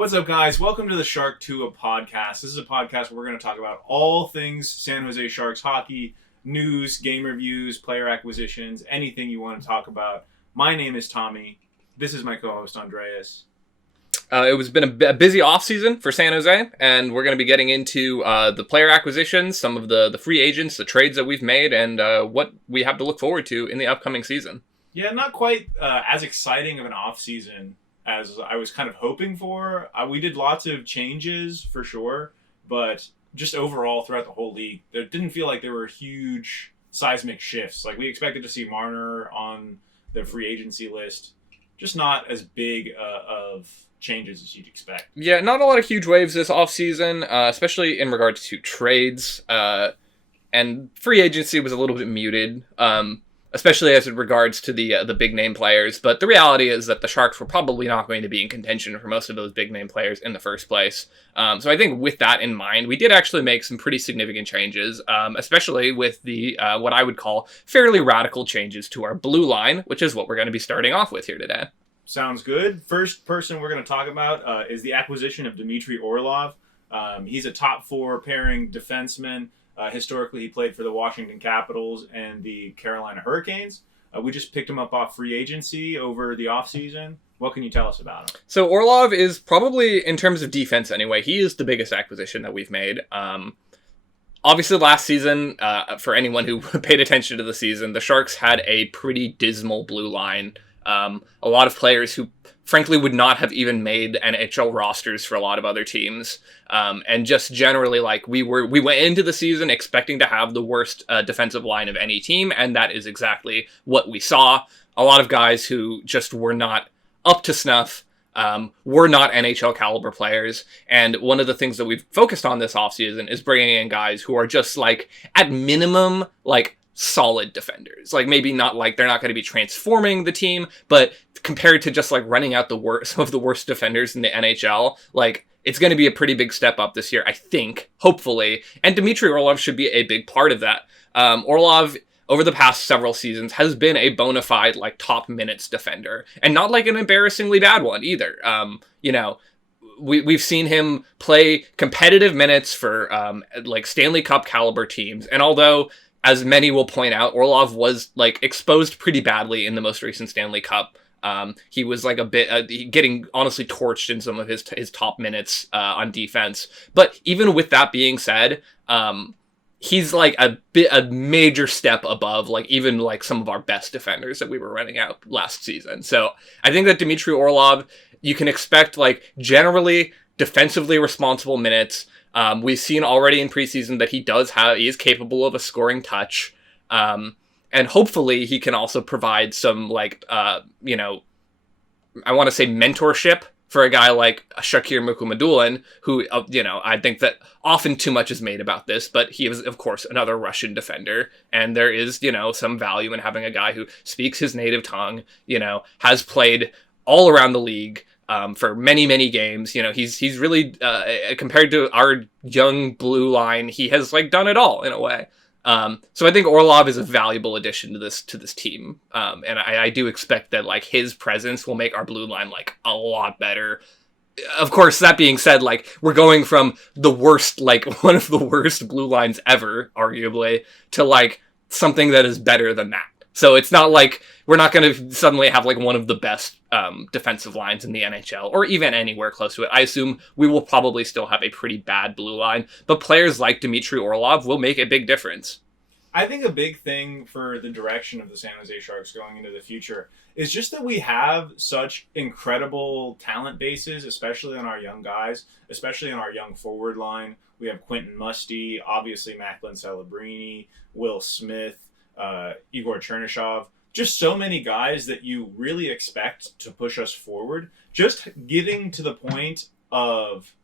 What's up, guys? Welcome to the Shark Tuah podcast. This is a podcast where we're going to talk about all things San Jose Sharks hockey, news, game reviews, player acquisitions, anything you want to talk about. My name is Tommie. This is my co-host, Andreas. It was been a busy offseason for San Jose, and we're going to be getting into the player acquisitions, some of the free agents, the trades that we've made, and what we have to look forward to in the upcoming season. Yeah, not quite as exciting of an offseason as I was kind of hoping for. We did lots of changes for sure, but just overall throughout the whole league, there didn't feel like there were huge seismic shifts. Like we expected to see Marner on the free agency list, just not as big of changes as you'd expect. Yeah, not a lot of huge waves this offseason, especially in regards to trades, and free agency was a little bit muted. Especially as it regards to the big name players. But the reality is that the Sharks were probably not going to be in contention for most of those big name players in the first place. So I think with that in mind, we did actually make some pretty significant changes, especially with the what I would call fairly radical changes to our blue line, which is what we're going to be starting off with here today. Sounds good. First person we're going to talk about is the acquisition of Dmitry Orlov. He's a top four pairing defenseman. Historically, he played for the Washington Capitals and the Carolina Hurricanes. We just picked him up off free agency over the offseason. What can you tell us about him? So Orlov is probably, in terms of defense anyway, he is the biggest acquisition that we've made. Obviously, last season, for anyone who paid attention to the season, the Sharks had a pretty dismal blue line. A lot of players who, frankly, would not have even made NHL rosters for a lot of other teams. And just generally, like, we went into the season expecting to have the worst defensive line of any team, and that is exactly what we saw. A lot of guys who just were not up to snuff, were not NHL caliber players. And one of the things that we've focused on this offseason is bringing in guys who are just, like, at minimum, like, solid defenders. Like, maybe not, like, they're not going to be transforming the team, but compared to just, like, running out some of the worst defenders in the NHL, like, it's going to be a pretty big step up this year, I think, hopefully. And Dmitry Orlov should be a big part of that. Orlov, over the past several seasons, has been a bona fide, like, top minutes defender. And not, like, an embarrassingly bad one, either. We've seen him play competitive minutes for, like, Stanley Cup caliber teams. And although, as many will point out, Orlov was, like, exposed pretty badly in the most recent Stanley Cup. He was, like, a bit getting honestly torched in some of his top minutes on defense. But even with that being said, he's, like, a major step above, like, even, like, some of our best defenders that we were running out last season. So I think that Dmitry Orlov, you can expect, like, generally defensively responsible minutes. We've seen already in preseason that he is capable of a scoring touch. And hopefully he can also provide some, like, I want to say mentorship for a guy like Shakir Mukhamadullin, who, I think that often too much is made about this, but he is, of course, another Russian defender. And there is, some value in having a guy who speaks his native tongue, has played all around the league, for many, many games. He's really, compared to our young blue line, he has, like, done it all in a way. So I think Orlov is a valuable addition to this team. And I do expect that, like, his presence will make our blue line, like, a lot better. Of course, that being said, like, we're going from the worst, like, one of the worst blue lines ever, arguably, to, like, something that is better than that. So it's not like we're not going to suddenly have, like, one of the best defensive lines in the NHL, or even anywhere close to it. I assume we will probably still have a pretty bad blue line, but players like Dmitry Orlov will make a big difference. I think a big thing for the direction of the San Jose Sharks going into the future is just that we have such incredible talent bases, especially on our young guys, especially on our young forward line. We have Quentin Musty, obviously Macklin Celebrini, Will Smith, Igor Chernyshov, just so many guys that you really expect to push us forward. Just getting to the point of,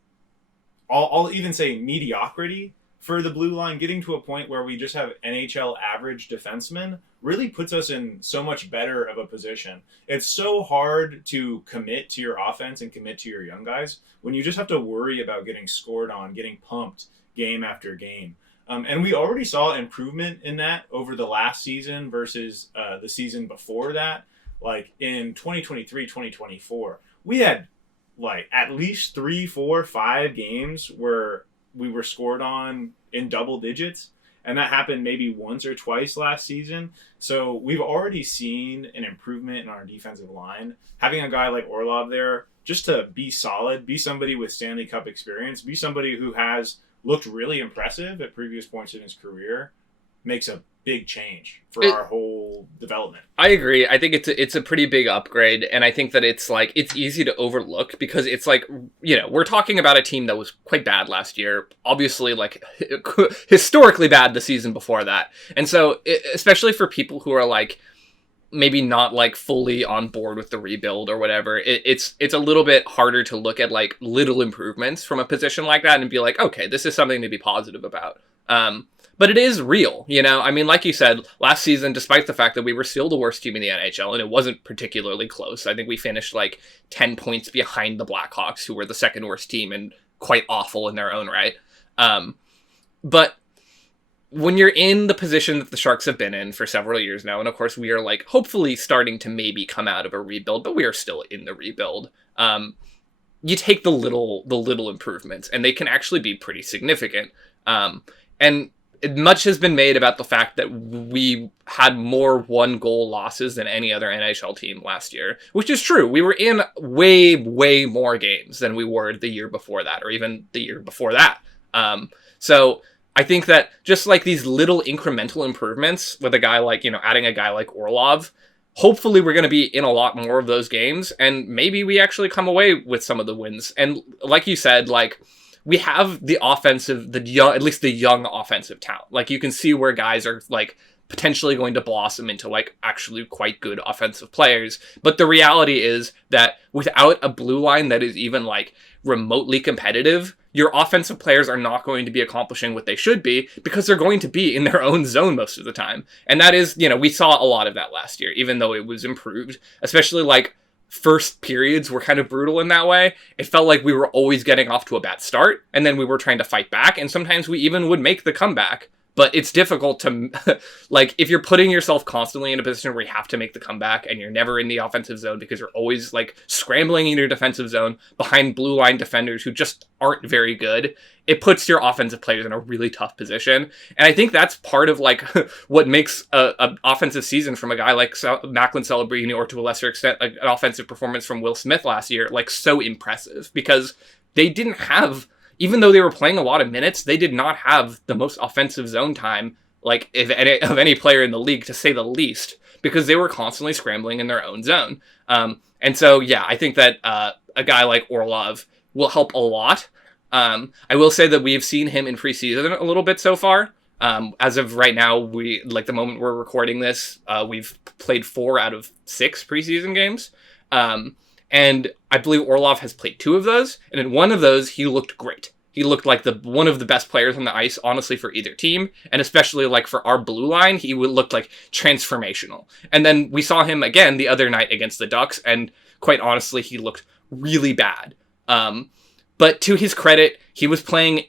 I'll even say mediocrity for the blue line, getting to a point where we just have NHL average defensemen really puts us in so much better of a position. It's so hard to commit to your offense and commit to your young guys when you just have to worry about getting scored on, getting pumped game after game. And we already saw improvement in that over the last season versus the season before that. Like in 2023, 2024, we had like at least 3, 4, 5 games where we were scored on in double digits. And that happened maybe once or twice last season. So we've already seen an improvement in our defensive line. Having a guy like Orlov there, just to be solid, be somebody with Stanley Cup experience, be somebody who has looked really impressive at previous points in his career, makes a big change for our whole development. I agree. I think it's a pretty big upgrade, and I think that it's easy to overlook because it's like, you know, we're talking about a team that was quite bad last year, obviously like historically bad the season before that. And so especially for people who are like maybe not like fully on board with the rebuild or whatever, it's a little bit harder to look at like little improvements from a position like that and be like, okay, this is something to be positive about. But it is real, you know? I mean, like you said, last season, despite the fact that we were still the worst team in the NHL, and it wasn't particularly close, I think we finished like 10 points behind the Blackhawks, who were the second worst team and quite awful in their own right. But when you're in the position that the Sharks have been in for several years now, and of course we are like hopefully starting to maybe come out of a rebuild, but we are still in the rebuild. You take the little improvements, and they can actually be pretty significant. And much has been made about the fact that we had more 1-goal losses than any other NHL team last year, which is true. We were in way, way more games than we were the year before that, or even the year before that. So I think that just like these little incremental improvements with a guy like, you know, adding a guy like Orlov, hopefully we're going to be in a lot more of those games, and maybe we actually come away with some of the wins. And like you said, like, we have the offensive, at least the young offensive talent. Like, you can see where guys are, like, potentially going to blossom into, like, actually quite good offensive players. But the reality is that without a blue line that is even, like, remotely competitive, your offensive players are not going to be accomplishing what they should be because they're going to be in their own zone most of the time. And that is, you know, we saw a lot of that last year, even though it was improved, especially, like, first periods were kind of brutal in that way. It felt like we were always getting off to a bad start, and then we were trying to fight back, and sometimes we even would make the comeback. But it's difficult to, like, if you're putting yourself constantly in a position where you have to make the comeback and you're never in the offensive zone because you're always, like, scrambling in your defensive zone behind blue line defenders who just aren't very good, it puts your offensive players in a really tough position. And I think that's part of, like, what makes an offensive season from a guy like Macklin Celebrini, or to a lesser extent, like, an offensive performance from Will Smith last year, like, so impressive. Because they didn't have, even though they were playing a lot of minutes, they did not have the most offensive zone time, like, of any player in the league, to say the least, because they were constantly scrambling in their own zone. And so, yeah, I think that a guy like Orlov will help a lot. I will say that we've seen him in preseason a little bit so far. As of right now, the moment we're recording this, we've played 4 out of 6 preseason games. And I believe Orlov has played 2 of those, and in one of those, he looked great. He looked like one of the best players on the ice, honestly, for either team, and especially, like, for our blue line, he looked, like, transformational. And then we saw him again the other night against the Ducks, and quite honestly, he looked really bad. But to his credit, he was playing,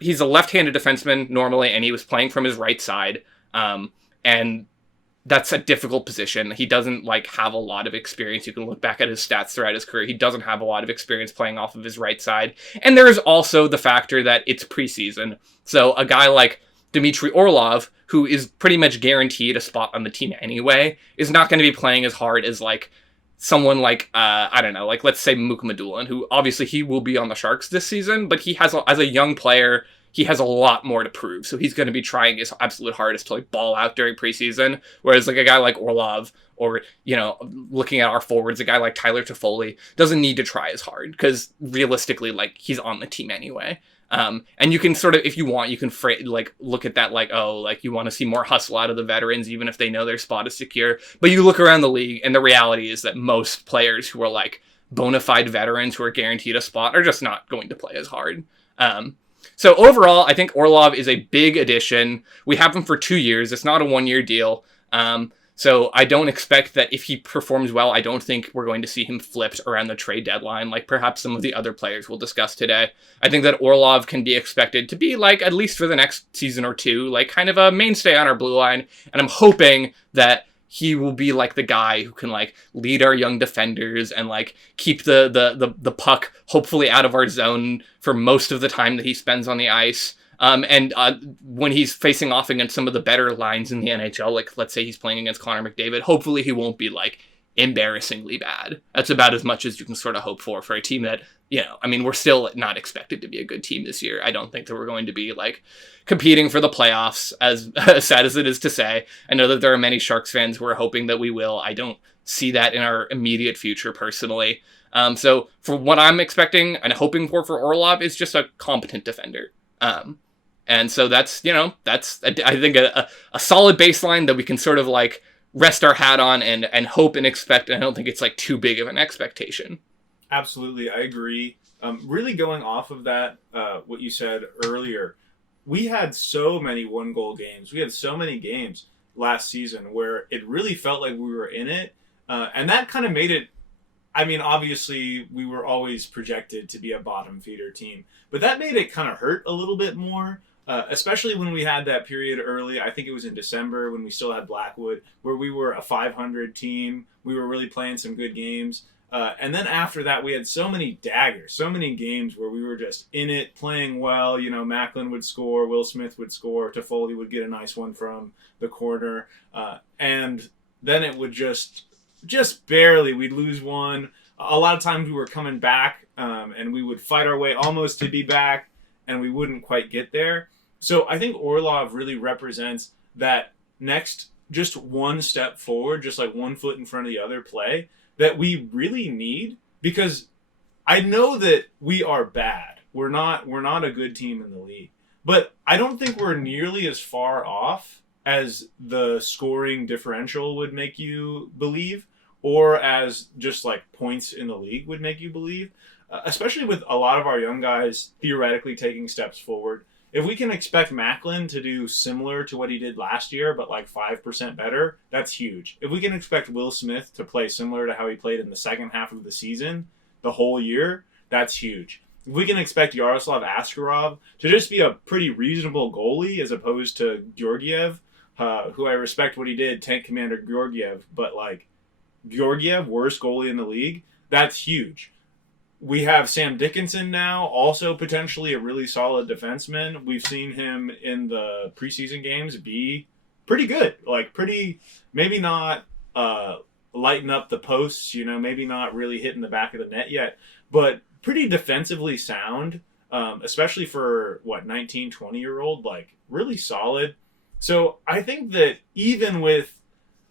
he's a left-handed defenseman normally, and he was playing from his right side, and that's a difficult position. He doesn't, like, have a lot of experience. You can look back at his stats throughout his career. He doesn't have a lot of experience playing off of his right side. And there is also the factor that it's preseason. So a guy like Dmitry Orlov, who is pretty much guaranteed a spot on the team anyway, is not going to be playing as hard as, like, someone like, I don't know, like, let's say Mukhamadullin, who obviously he will be on the Sharks this season, but he has, as a young player, he has a lot more to prove. So he's going to be trying his absolute hardest to, like, ball out during preseason. Whereas, like, a guy like Orlov, or, you know, looking at our forwards, a guy like Tyler Toffoli doesn't need to try as hard because realistically, like, he's on the team anyway. And you can sort of, if you want, you can look at that like, oh, like, you want to see more hustle out of the veterans, even if they know their spot is secure. But you look around the league, and the reality is that most players who are, like, bona fide veterans who are guaranteed a spot are just not going to play as hard. So overall, I think Orlov is a big addition. We have him for 2 years. It's not a 1-year deal. So I don't expect that if he performs well, I don't think we're going to see him flipped around the trade deadline, like perhaps some of the other players we'll discuss today. I think that Orlov can be expected to be, like, at least for the next season or two, like, kind of a mainstay on our blue line. And I'm hoping that he will be like the guy who can like lead our young defenders and like keep the puck hopefully out of our zone for most of the time that he spends on the ice. And when he's facing off against some of the better lines in the NHL, like let's say he's playing against Connor McDavid, hopefully he won't be like embarrassingly bad. That's about as much as you can sort of hope for a team that, you know, I mean, we're still not expected to be a good team this year. I don't think that we're going to be like competing for the playoffs, as sad as it is to say. I know that there are many Sharks fans who are hoping that we will. I don't see that in our immediate future personally. So for what I'm expecting and hoping for Orlov is just a competent defender. And so that's, you know, that's, I think, a solid baseline that we can sort of like rest our hat on and hope and expect. And I don't think it's like too big of an expectation. Absolutely. I agree. Really going off of that, what you said earlier, we had so many 1-goal games. We had so many games last season where it really felt like we were in it. And that kind of made it, I mean, obviously we were always projected to be a bottom feeder team, but that made it kind of hurt a little bit more. Especially when we had that period early, I think it was in December when we still had Blackwood, where we were a 500 team. We were really playing some good games. And then after that, we had so many daggers, so many games where we were just in it, playing well. You know, Macklin would score, Will Smith would score, Toffoli would get a nice one from the corner. And then it would just barely, we'd lose one. A lot of times we were coming back and we would fight our way almost to be back, and we wouldn't quite get there. So I think Orlov really represents that next, just one step forward, just like one foot in front of the other play that we really need, because I know that we are bad. We're not a good team in the league, but I don't think we're nearly as far off as the scoring differential would make you believe, or as just like points in the league would make you believe, especially with a lot of our young guys theoretically taking steps forward. If we can expect Macklin to do similar to what he did last year, but like 5% better, that's huge. If we can expect Will Smith to play similar to how he played in the second half of the season, the whole year, that's huge. If we can expect Yaroslav Askarov to just be a pretty reasonable goalie as opposed to Georgiev, who I respect what he did, Tank Commander Georgiev, but like Georgiev, worst goalie in the league, that's huge. We have Sam Dickinson now, also potentially a really solid defenseman. We've seen him in the preseason games be pretty good. Like pretty, maybe not lighting up the posts, you know, maybe not really hitting the back of the net yet, but pretty defensively sound, especially for, 19, 20-year-old, like really solid. So I think that even with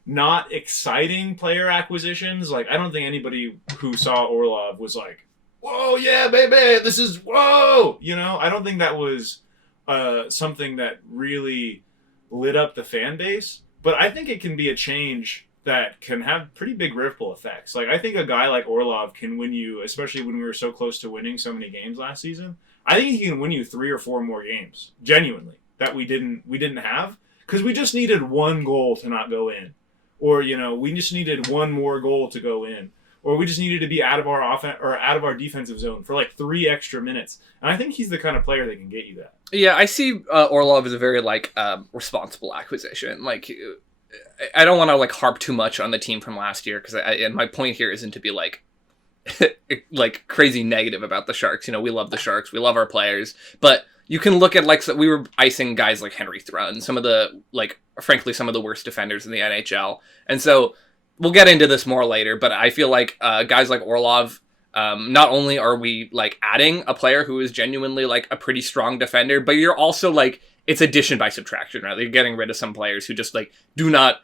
not exciting player acquisitions, like I don't think anybody who saw Orlov was like, whoa, yeah, baby, this is, whoa! You know, I don't think that was something that really lit up the fan base, but I think it can be a change that can have pretty big ripple effects. Like, I think a guy like Orlov can win you, especially when we were so close to winning so many games last season. I think he can win you 3 or 4 more games, genuinely, that we didn't have, because we just needed one goal to not go in. Or, you know, we just needed one more goal to go in. Or we just needed to be out of our offense or out of our defensive zone for like 3 extra minutes. And I think he's the kind of player that can get you that. Yeah, I see Orlov as a very like responsible acquisition. Like, I don't want to like harp too much on the team from last year, because and my point here isn't to be like like crazy negative about the Sharks. You know, we love the Sharks, we love our players, but you can look at like, so we were icing guys like Henry Thrun, some of the like frankly some of the worst defenders in the NHL, and so. We'll get into this more later, but I feel like guys like Orlov, not only are we like adding a player who is genuinely like a pretty strong defender, but you're also like, it's addition by subtraction, right? You're getting rid of some players who just like do not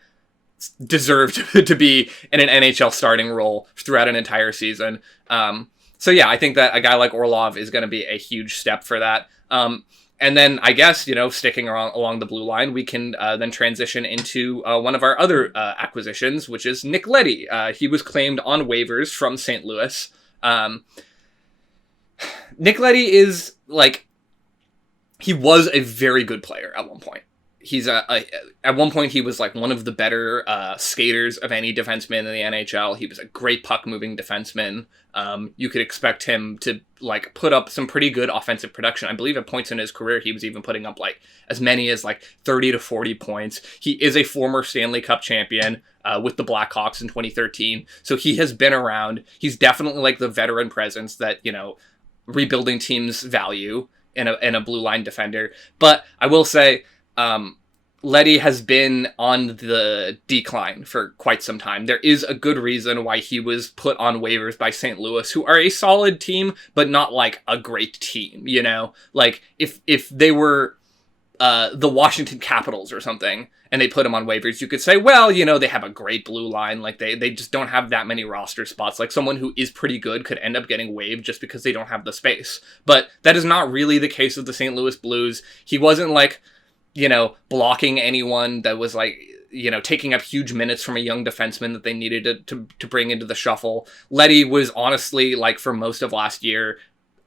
deserve to be in an NHL starting role throughout an entire season. So yeah, I think that a guy like Orlov is going to be a huge step for that. And then I guess, you know, sticking along the blue line, we can then transition into one of our other acquisitions, which is Nick Leddy. He was claimed on waivers from St. Louis. Nick Leddy is like, he was a very good player at one point. he's at one point he was like one of the better skaters of any defenseman in the NHL. He was a great puck moving defenseman. You could expect him to like put up some pretty good offensive production. I believe at points in his career he was even putting up like as many as like 30 to 40 points. He is a former Stanley Cup champion with the Blackhawks in 2013. So he has been around. He's definitely like the veteran presence that, you know, rebuilding teams value in a blue line defender. But I will say, Leddy has been on the decline for quite some time. There is a good reason why he was put on waivers by St. Louis, who are a solid team, but not like a great team, you know? Like, if they were the Washington Capitals or something, and they put him on waivers, you could say, well, you know, they have a great blue line. Like, they just don't have that many roster spots. Like, someone who is pretty good could end up getting waived just because they don't have the space. But that is not really the case of the St. Louis Blues. He wasn't, like, you know, blocking anyone that was, like, you know, taking up huge minutes from a young defenseman that they needed to bring into the shuffle. Leddy was honestly, like, for most of last year,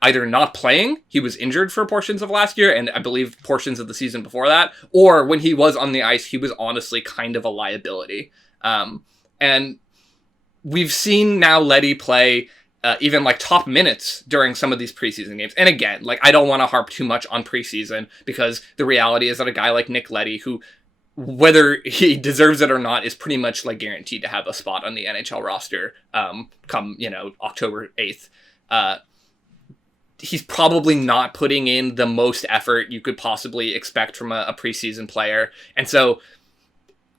either not playing, he was injured for portions of last year, and I believe portions of the season before that, or when he was on the ice, he was honestly kind of a liability. And we've seen now Leddy play even like top minutes during some of these preseason games. And again, like, I don't want to harp too much on preseason, because the reality is that a guy like Nick Leddy, who, whether he deserves it or not, is pretty much like guaranteed to have a spot on the NHL roster come, you know, October 8th. He's probably not putting in the most effort you could possibly expect from a preseason player. And so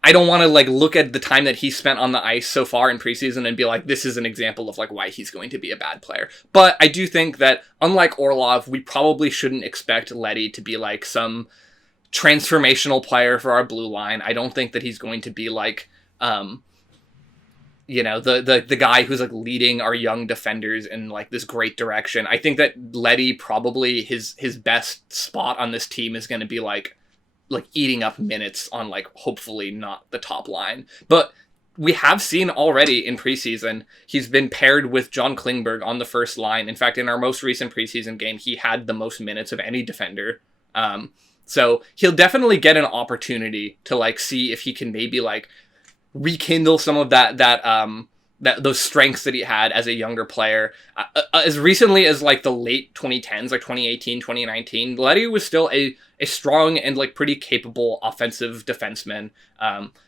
I don't want to like look at the time that he spent on the ice so far in preseason and be like, this is an example of like why he's going to be a bad player. But I do think that unlike Orlov, we probably shouldn't expect Leddy to be like some transformational player for our blue line. I don't think that he's going to be like, you know, the guy who's like leading our young defenders in like this great direction. I think that Leddy probably his best spot on this team is going to be like eating up minutes on like hopefully not the top line. But we have seen already in preseason, he's been paired with John Klingberg on the first line. In fact, in our most recent preseason game, he had the most minutes of any defender. So he'll definitely get an opportunity to like see if he can maybe like rekindle some of those strengths that he had as a younger player. As recently as like the late 2010s, like 2018, 2019, Leddy was still a strong and like pretty capable offensive defenseman.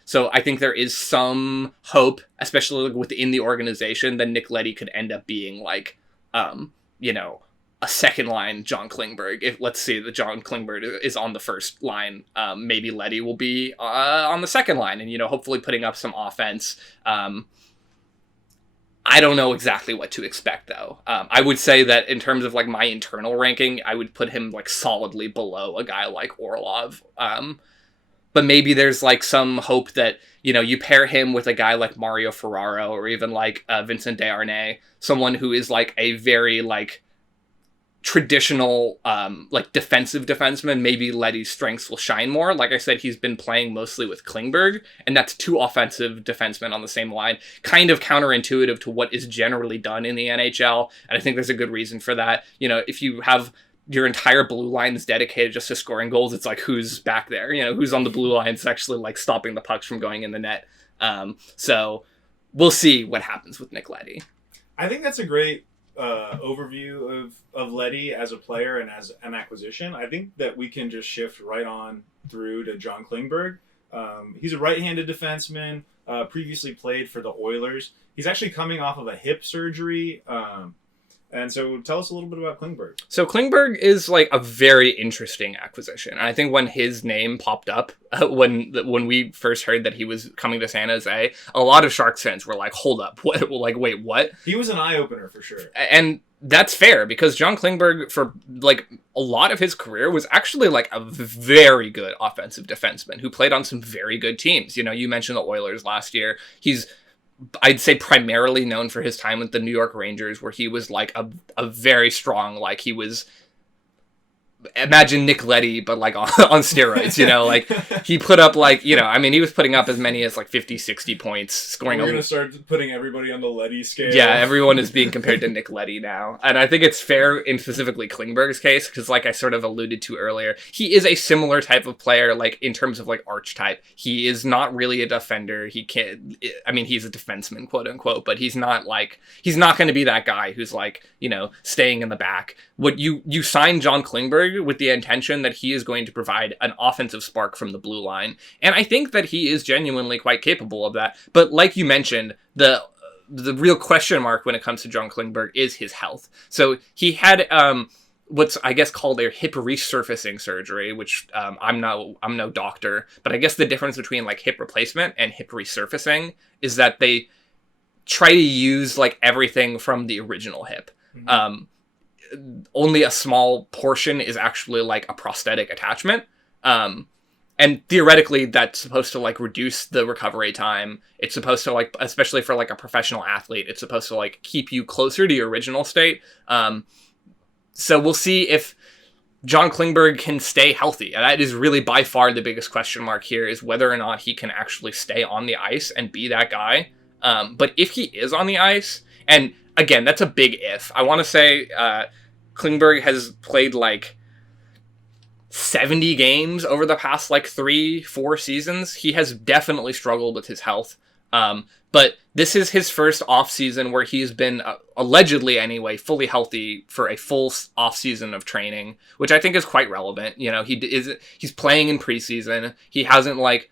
So I think there is some hope, especially within the organization, that Nick Leddy could end up being like, you know, a second line John Klingberg. If let's say that John Klingberg is on the first line, maybe Leddy will be on the second line, and, you know, hopefully putting up some offense. I don't know exactly what to expect though. I would say that in terms of like my internal ranking, I would put him like solidly below a guy like Orlov. But maybe there's like some hope that, you know, you pair him with a guy like Mario Ferraro or even like Vincent Desharnais, someone who is like a very like traditional like defensive defenseman. Maybe Leddy's strengths will shine more. Like I said, he's been playing mostly with Klingberg, and that's two offensive defensemen on the same line, kind of counterintuitive to what is generally done in the NHL, and I think there's a good reason for that. You know, if you have your entire blue line is dedicated just to scoring goals, it's like, who's back there? You know, who's on the blue line is actually like stopping the pucks from going in the net. So we'll see what happens with Nick Leddy. I think that's a great overview of Leddy as a player and as an acquisition. I think that we can just shift right on through to John Klingberg. He's a right-handed defenseman, previously played for the Oilers. He's actually coming off of a hip surgery. And so tell us a little bit about Klingberg. So Klingberg is like a very interesting acquisition. And I think when his name popped up, when we first heard that he was coming to San Jose, a lot of Sharks fans were like, hold up, what? Like, wait, what? He was an eye-opener for sure. And that's fair, because John Klingberg, for like a lot of his career, was actually like a very good offensive defenseman who played on some very good teams. You know, you mentioned the Oilers last year. He's, I'd say, primarily known for his time with the New York Rangers, where he was like a very strong, like he was imagine Nick Leddy, but like on steroids, you know, like he put up like, you know, I mean, he was putting up as many as like 50, 60 points, scoring. We're going to start putting everybody on the Leddy scale. Yeah, everyone is being compared to Nick Leddy now. And I think it's fair in specifically Klingberg's case, because like I sort of alluded to earlier, he is a similar type of player, like in terms of like archetype. He is not really a defender. He can't, I mean, he's a defenseman, quote unquote, but he's not going to be that guy who's like, you know, staying in the back. What you sign John Klingberg with the intention that he is going to provide an offensive spark from the blue line. And I think that he is genuinely quite capable of that. But like you mentioned, the real question mark when it comes to John Klingberg is his health. So he had what's I guess called a hip resurfacing surgery, which I'm no doctor, but I guess the difference between like hip replacement and hip resurfacing is that they try to use like everything from the original hip. Mm-hmm. Only a small portion is actually like a prosthetic attachment. And theoretically that's supposed to like reduce the recovery time. It's supposed to like, especially for like a professional athlete, it's supposed to like keep you closer to your original state. So we'll see if John Klingberg can stay healthy. And that is really by far the biggest question mark here, is whether or not he can actually stay on the ice and be that guy. But if he is on the ice, and again, that's a big if. I want to say Klingberg has played like 70 games over the past like 3-4 seasons. He has definitely struggled with his health. But this is his first off season where he's been allegedly anyway fully healthy for a full off season of training, which I think is quite relevant. You know, he's playing in preseason. He hasn't like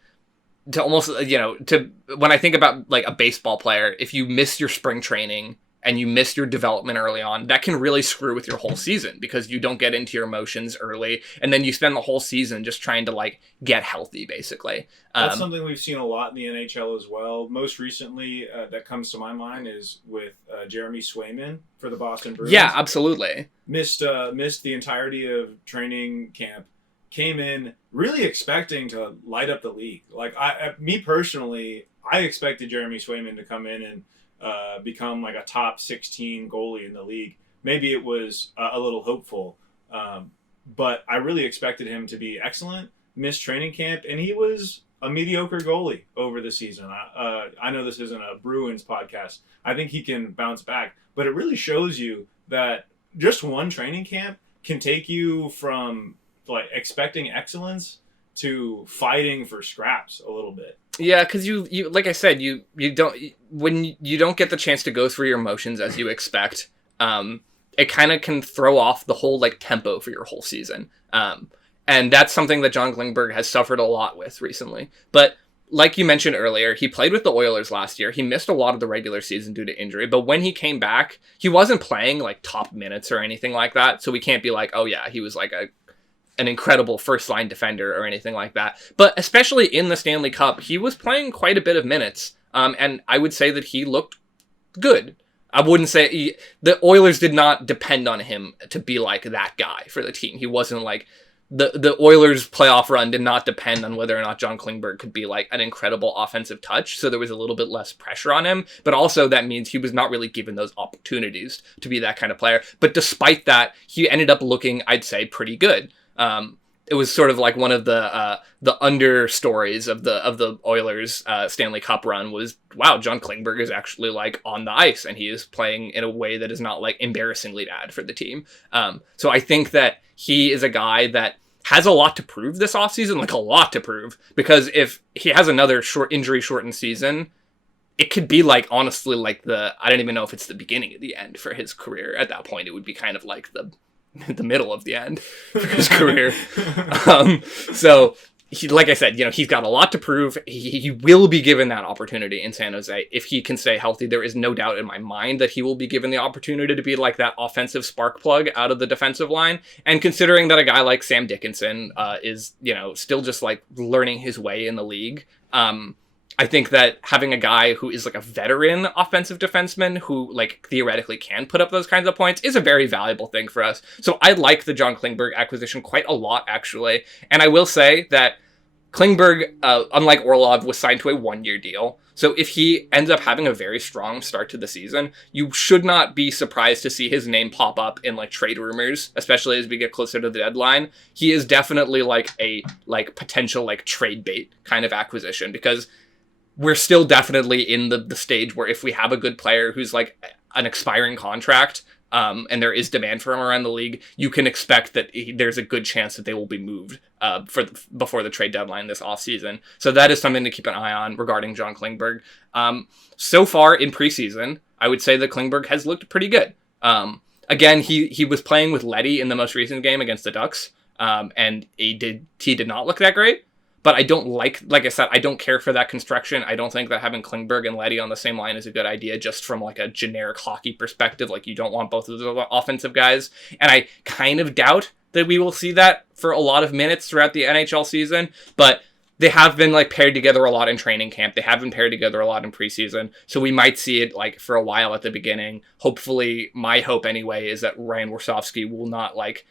to almost, you know, to when I think about like a baseball player, if you miss your spring training and you miss your development early on, that can really screw with your whole season because you don't get into your emotions early. And then you spend the whole season just trying to like get healthy, basically. That's something we've seen a lot in the NHL as well. Most recently that comes to my mind is with Jeremy Swayman for the Boston Bruins. Yeah, absolutely. Missed the entirety of training camp. Came in really expecting to light up the league. Like me personally, I expected Jeremy Swayman to come in and become like a top 16 goalie in the league. Maybe it was a little hopeful, but I really expected him to be excellent. Missed training camp, and he was a mediocre goalie over the season. I know this isn't a Bruins podcast. I think he can bounce back, but it really shows you that just one training camp can take you from like expecting excellence to fighting for scraps a little bit. Yeah, because you like I said, you don't, when you don't get the chance to go through your emotions as you expect, it kind of can throw off the whole like tempo for your whole season. And that's something that John Klingberg has suffered a lot with recently. But like you mentioned earlier, he played with the Oilers last year. He missed a lot of the regular season due to injury, but when he came back, he wasn't playing like top minutes or anything like that. So we can't be like, oh yeah, he was like an incredible first-line defender or anything like that. But especially in the Stanley Cup, he was playing quite a bit of minutes, and I would say that he looked good. I wouldn't say the Oilers did not depend on him to be like that guy for the team. He wasn't like the Oilers playoff run did not depend on whether or not John Klingberg could be like an incredible offensive touch. So there was a little bit less pressure on him, but also that means he was not really given those opportunities to be that kind of player. But despite that, he ended up looking, I'd say, pretty good. It was sort of like one of the under stories of the Oilers Stanley Cup run was, wow, John Klingberg is actually like on the ice and he is playing in a way that is not like embarrassingly bad for the team. So I think that he is a guy that has a lot to prove this offseason, like a lot to prove, because if he has another injury shortened season, it could be like, honestly, like I don't even know if it's the beginning of the end for his career. At that point, it would be kind of like the middle of the end for his career. So he, like I said, you know, he's got a lot to prove. He will be given that opportunity in San Jose. If he can stay healthy, there is no doubt in my mind that he will be given the opportunity to be like that offensive spark plug out of the defensive line. And considering that a guy like Sam Dickinson is, you know, still just like learning his way in the league, I think that having a guy who is like a veteran offensive defenseman who like theoretically can put up those kinds of points is a very valuable thing for us. So I like the John Klingberg acquisition quite a lot, actually. And I will say that Klingberg, unlike Orlov, was signed to a 1-year deal. So if he ends up having a very strong start to the season, you should not be surprised to see his name pop up in like trade rumors, especially as we get closer to the deadline. He is definitely like a potential like trade bait kind of acquisition, because we're still definitely in the stage where if we have a good player who's like an expiring contract, and there is demand for him around the league, you can expect that there's a good chance that they will be moved before the trade deadline this offseason. So that is something to keep an eye on regarding John Klingberg. So far in preseason, I would say that Klingberg has looked pretty good. Again, he was playing with Leddy in the most recent game against the Ducks, and he did not look that great. But I don't like I said, I don't care for that construction. I don't think that having Klingberg and Leddy on the same line is a good idea, just from like a generic hockey perspective. Like, you don't want both of those offensive guys. And I kind of doubt that we will see that for a lot of minutes throughout the NHL season. But they have been like paired together a lot in training camp. They have been paired together a lot in preseason. So we might see it like for a while at the beginning. Hopefully, my hope anyway, is that Ryan Warsofsky will not like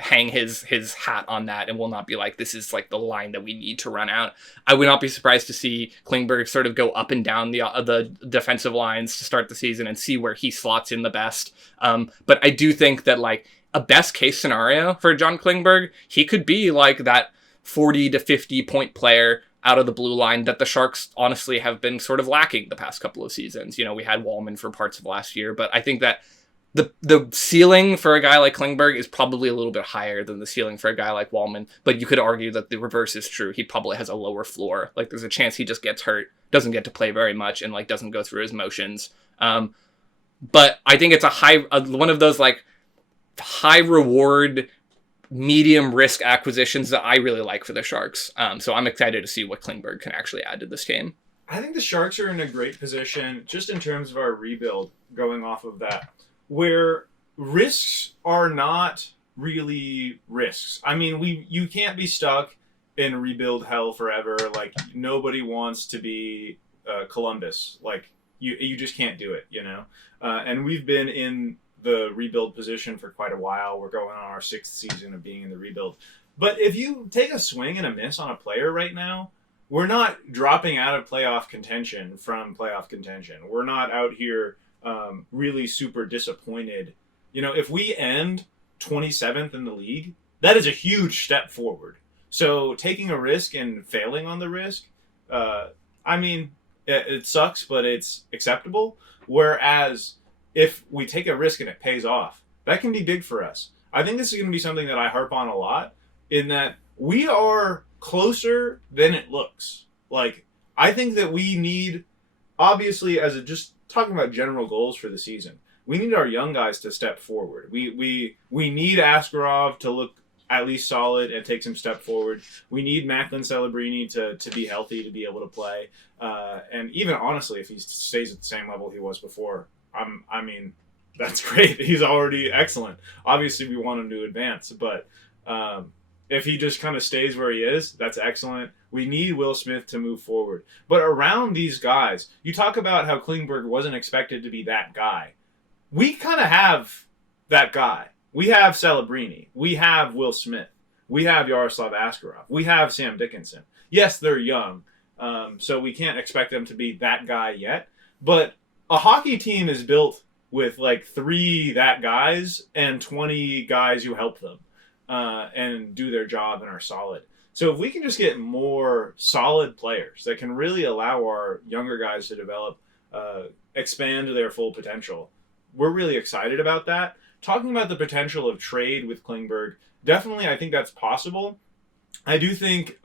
hang his hat on that and will not be like, this is like the line that we need to run out. I would not be surprised to see Klingberg sort of go up and down the defensive lines to start the season and see where he slots in the best. But I do think that like a best case scenario for John Klingberg, he could be like that 40 to 50 point player out of the blue line that the Sharks honestly have been sort of lacking the past couple of seasons. You know, we had Wallman for parts of last year, but I think that the ceiling for a guy like Klingberg is probably a little bit higher than the ceiling for a guy like Wallman, but you could argue that the reverse is true. He probably has a lower floor. Like, there's a chance he just gets hurt, doesn't get to play very much, and like doesn't go through his motions. But I think it's one of those like high reward, medium risk acquisitions that I really like for the Sharks. So I'm excited to see what Klingberg can actually add to this team. I think the Sharks are in a great position just in terms of our rebuild, going off of that, where risks are not really risks. I mean, you can't be stuck in rebuild hell forever. Like, nobody wants to be Columbus. Like, you just can't do it, you know? And we've been in the rebuild position for quite a while. We're going on our 6th season of being in the rebuild. But if you take a swing and a miss on a player right now, we're not dropping out of playoff contention from playoff contention. We're not out here really super disappointed. You know, if we end 27th in the league, that is a huge step forward. So taking a risk and failing on the risk, I mean, it sucks, but it's acceptable. Whereas if we take a risk and it pays off, that can be big for us. I think this is going to be something that I harp on a lot, in that we are closer than it looks. Like, I think that we need, obviously, just talking about general goals for the season, we need our young guys to step forward. We need Askarov to look at least solid and take some step forward. We need Macklin Celebrini to be healthy, to be able to play. And even honestly, if he stays at the same level he was before, I mean, that's great. He's already excellent. Obviously, we want him to advance, but if he just kind of stays where he is, that's excellent. We need Will Smith to move forward. But around these guys, you talk about how Klingberg wasn't expected to be that guy. We kind of have that guy. We have Celebrini. We have Will Smith. We have Yaroslav Askarov. We have Sam Dickinson. Yes, they're young, so we can't expect them to be that guy yet. But a hockey team is built with like 3 that guys and 20 guys who help them and do their job and are solid. So if we can just get more solid players that can really allow our younger guys to develop, expand their full potential, we're really excited about that. Talking about the potential of trade with Klingberg, definitely I think that's possible. I do think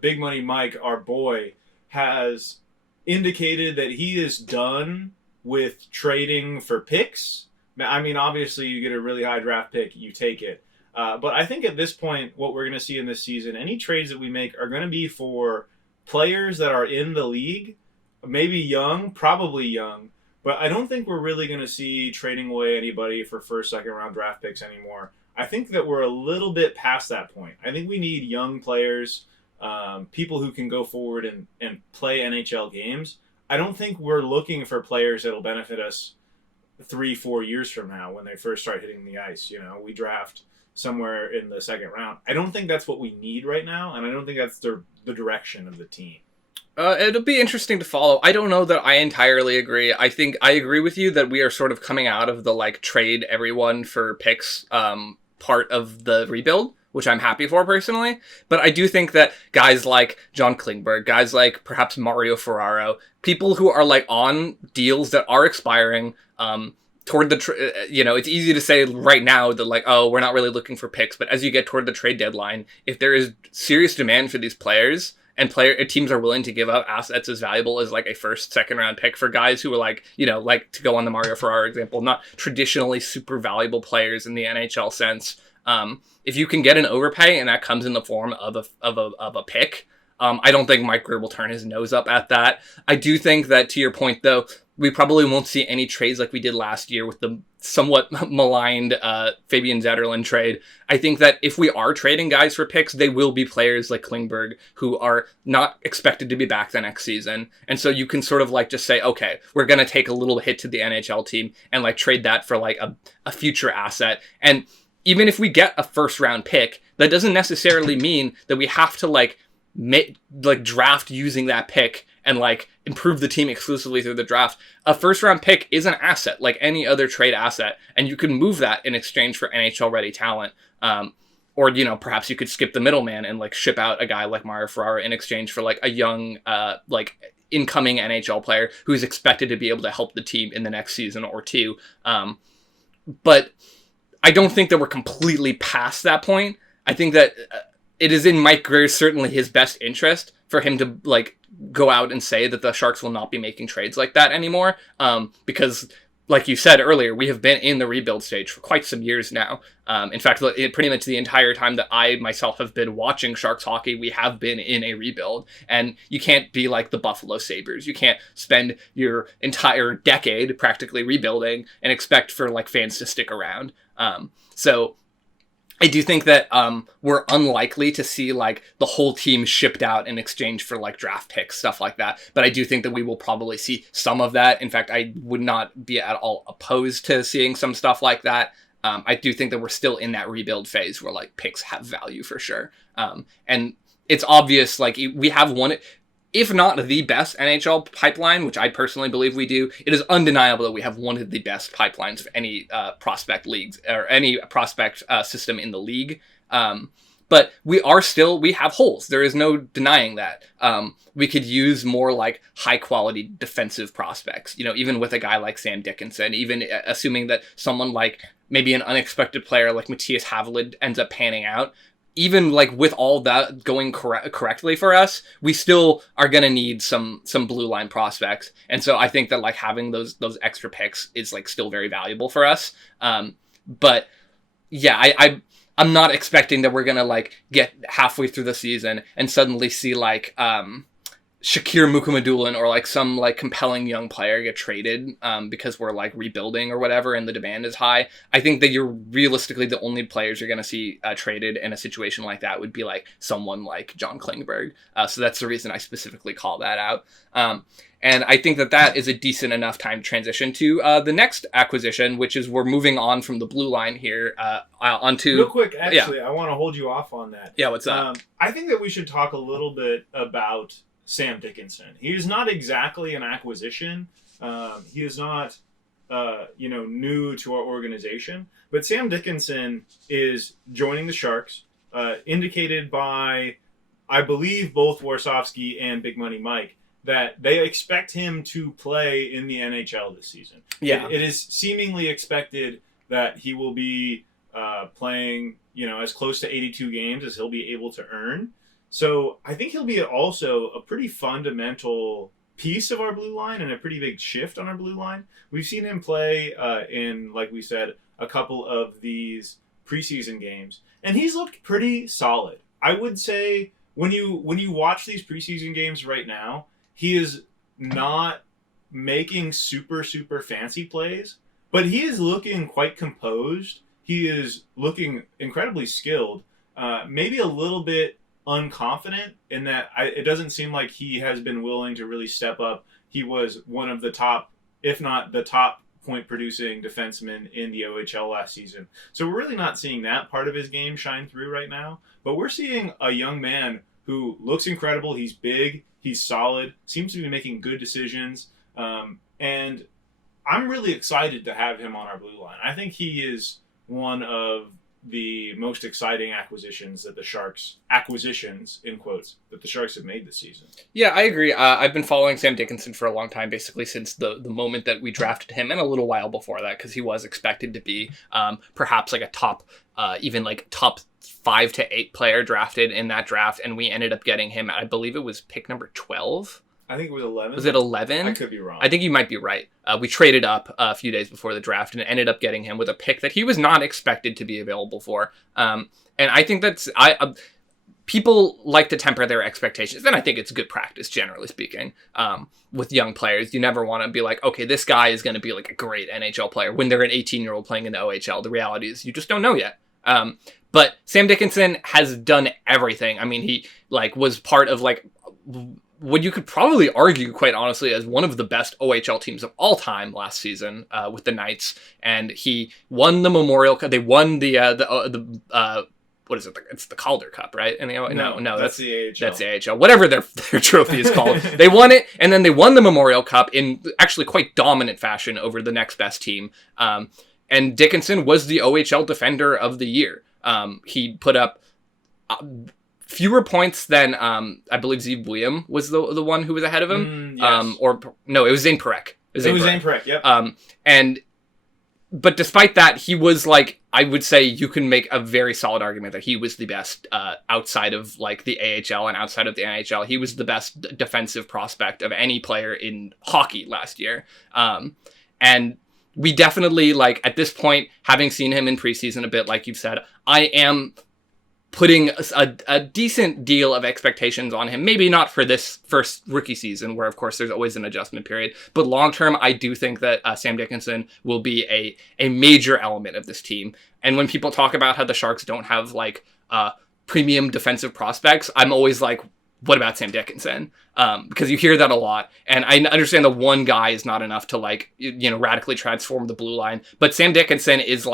Big Money Mike, our boy, has indicated that he is done with trading for picks. I mean, obviously, you get a really high draft pick, you take it. But I think at this point, what we're going to see in this season, any trades that we make are going to be for players that are in the league, maybe young, probably young. But I don't think we're really going to see trading away anybody for first, second round draft picks anymore. I think that we're a little bit past that point. I think we need young players, people who can go forward and play NHL games. I don't think we're looking for players that'll benefit us 3-4 years from now when they first start hitting the ice. You know, we draft somewhere in the second round. I don't think that's what we need right now, and I don't think that's the direction of the team. It'll be interesting to follow. I don't know that I entirely agree. I think I agree with you that we are sort of coming out of the like trade everyone for picks part of the rebuild, which I'm happy for personally. But I do think that guys like John Klingberg, guys like perhaps Mario Ferraro, people who are like on deals that are expiring, toward the, it's easy to say right now that like, oh, we're not really looking for picks. But as you get toward the trade deadline, if there is serious demand for these players, and teams are willing to give up assets as valuable as like a first, second round pick for guys who are like, like to go on the Mario Ferraro example, not traditionally super valuable players in the NHL sense. If you can get an overpay and that comes in the form of a pick, I don't think Mike Grier will turn his nose up at that. I do think that, to your point though, we probably won't see any trades like we did last year with the somewhat maligned Fabian Zetterlund trade. I think that if we are trading guys for picks, they will be players like Klingberg who are not expected to be back the next season. And so you can sort of like just say, okay, we're going to take a little hit to the NHL team and like trade that for like a future asset. And even if we get a first round pick, that doesn't necessarily mean that we have to like draft using that pick and like improve the team exclusively through the draft. A first round pick is an asset like any other trade asset, and you can move that in exchange for NHL ready talent. Or, perhaps you could skip the middleman and like ship out a guy like Mario Ferraro in exchange for like a young, incoming NHL player who's expected to be able to help the team in the next season or two. But I don't think that we're completely past that point. I think that it is in Mike Grier's certainly his best interest for him to like go out and say that the Sharks will not be making trades like that anymore. Because like you said earlier, we have been in the rebuild stage for quite some years now. In fact, pretty much the entire time that I myself have been watching Sharks hockey, we have been in a rebuild. And you can't be like the Buffalo Sabres. You can't spend your entire decade practically rebuilding and expect for like fans to stick around. So I do think that we're unlikely to see like the whole team shipped out in exchange for like draft picks, stuff like that. But I do think that we will probably see some of that. In fact, I would not be at all opposed to seeing some stuff like that. I do think that we're still in that rebuild phase where like picks have value for sure. And it's obvious, like we have one, if not the best NHL pipeline, which I personally believe we do. It is undeniable that we have one of the best pipelines of any prospect leagues or any prospect system in the league. But we have holes. There is no denying that. We could use more like high quality defensive prospects, even with a guy like Sam Dickinson, even assuming that someone like maybe an unexpected player like Matthias Havelid ends up panning out. Even like with all that going correctly for us, we still are going to need some blue line prospects. And so I think that like having those extra picks is like still very valuable for us. But yeah, I'm not expecting that we're going to like get halfway through the season and suddenly see like Shakir Mukhamadullin or like some like compelling young player get traded because we're like rebuilding or whatever and the demand is high. I think that you're realistically the only players you're going to see traded in a situation like that would be like someone like John Klingberg. So that's the reason I specifically call that out. And I think that is a decent enough time to transition to the next acquisition, which is we're moving on from the blue line here onto... Real quick, actually, I want to hold you off on that. Yeah, what's up? I think that we should talk a little bit about Sam Dickinson. He is not exactly an acquisition. He is not, new to our organization. But Sam Dickinson is joining the Sharks, indicated by, I believe, both Warsofsky and Big Money Mike, that they expect him to play in the NHL this season. Yeah. It is seemingly expected that he will be playing, as close to 82 games as he'll be able to earn. So I think he'll be also a pretty fundamental piece of our blue line and a pretty big shift on our blue line. We've seen him play in, like we said, a couple of these preseason games, and he's looked pretty solid. I would say when you watch these preseason games right now, he is not making super fancy plays, but he is looking quite composed. He is looking incredibly skilled, maybe a little bit unconfident in that it doesn't seem like he has been willing to really step up. He was one of the top, if not the top point producing defenseman in the OHL last season. So we're really not seeing that part of his game shine through right now. But we're seeing a young man who looks incredible. He's big. He's solid. Seems to be making good decisions. And I'm really excited to have him on our blue line. I think he is one of the most exciting acquisitions, in quotes, that the Sharks have made this season. Yeah, I agree. I've been following Sam Dickinson for a long time, basically since the moment that we drafted him, and a little while before that, because he was expected to be perhaps like a top 5 to 8 player drafted in that draft, and we ended up getting him, I believe it was pick number 12. I think it was 11. Was it 11? I could be wrong. I think you might be right. We traded up a few days before the draft and ended up getting him with a pick that he was not expected to be available for. And I think that's... people like to temper their expectations, and I think it's good practice, generally speaking, with young players. You never want to be like, okay, this guy is going to be like a great NHL player when they're an 18-year-old playing in the OHL. The reality is you just don't know yet. But Sam Dickinson has done everything. I mean, he was part of what you could probably argue, quite honestly, as one of the best OHL teams of all time last season with the Knights, and he won the Memorial Cup. They won the what is it? It's the Calder Cup, right? And no, that's the AHL. That's the AHL. Whatever their trophy is called. They won it, and then they won the Memorial Cup in actually quite dominant fashion over the next best team. And Dickinson was the OHL Defender of the Year. He put up fewer points than I believe Zeev William was the one who was ahead of him. Yes. It was Zane Parekh. It was Zane Parekh, yep. But despite that, he was I would say you can make a very solid argument that he was the best outside of the AHL and outside of the NHL. He was the best defensive prospect of any player in hockey last year. And we definitely, at this point, having seen him in preseason a bit, like you've said, I am putting a decent deal of expectations on him. Maybe not for this first rookie season, where, of course, there's always an adjustment period. But long-term, I do think that Sam Dickinson will be a major element of this team. And when people talk about how the Sharks don't have, premium defensive prospects, I'm always like, what about Sam Dickinson? Because you hear that a lot. And I understand the one guy is not enough to, radically transform the blue line. But Sam Dickinson is,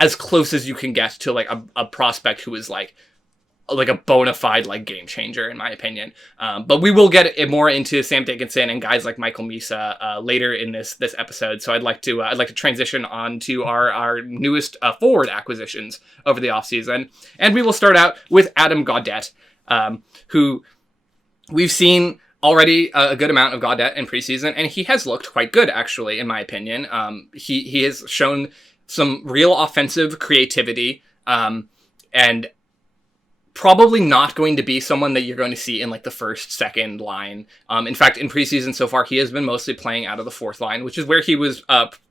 as close as you can get to a prospect who is a bona fide game changer, in my opinion. But we will get more into Sam Dickinson and guys like Michael Misa later in this episode. So I'd like to transition on to our newest forward acquisitions over the offseason. And we will start out with Adam Gaudette, who we've seen already a good amount of Gaudette in preseason, and he has looked quite good, actually, in my opinion. He has shown some real offensive creativity, and probably not going to be someone that you're going to see in the first, second line. In fact, in preseason so far, he has been mostly playing out of the fourth line, which is where he was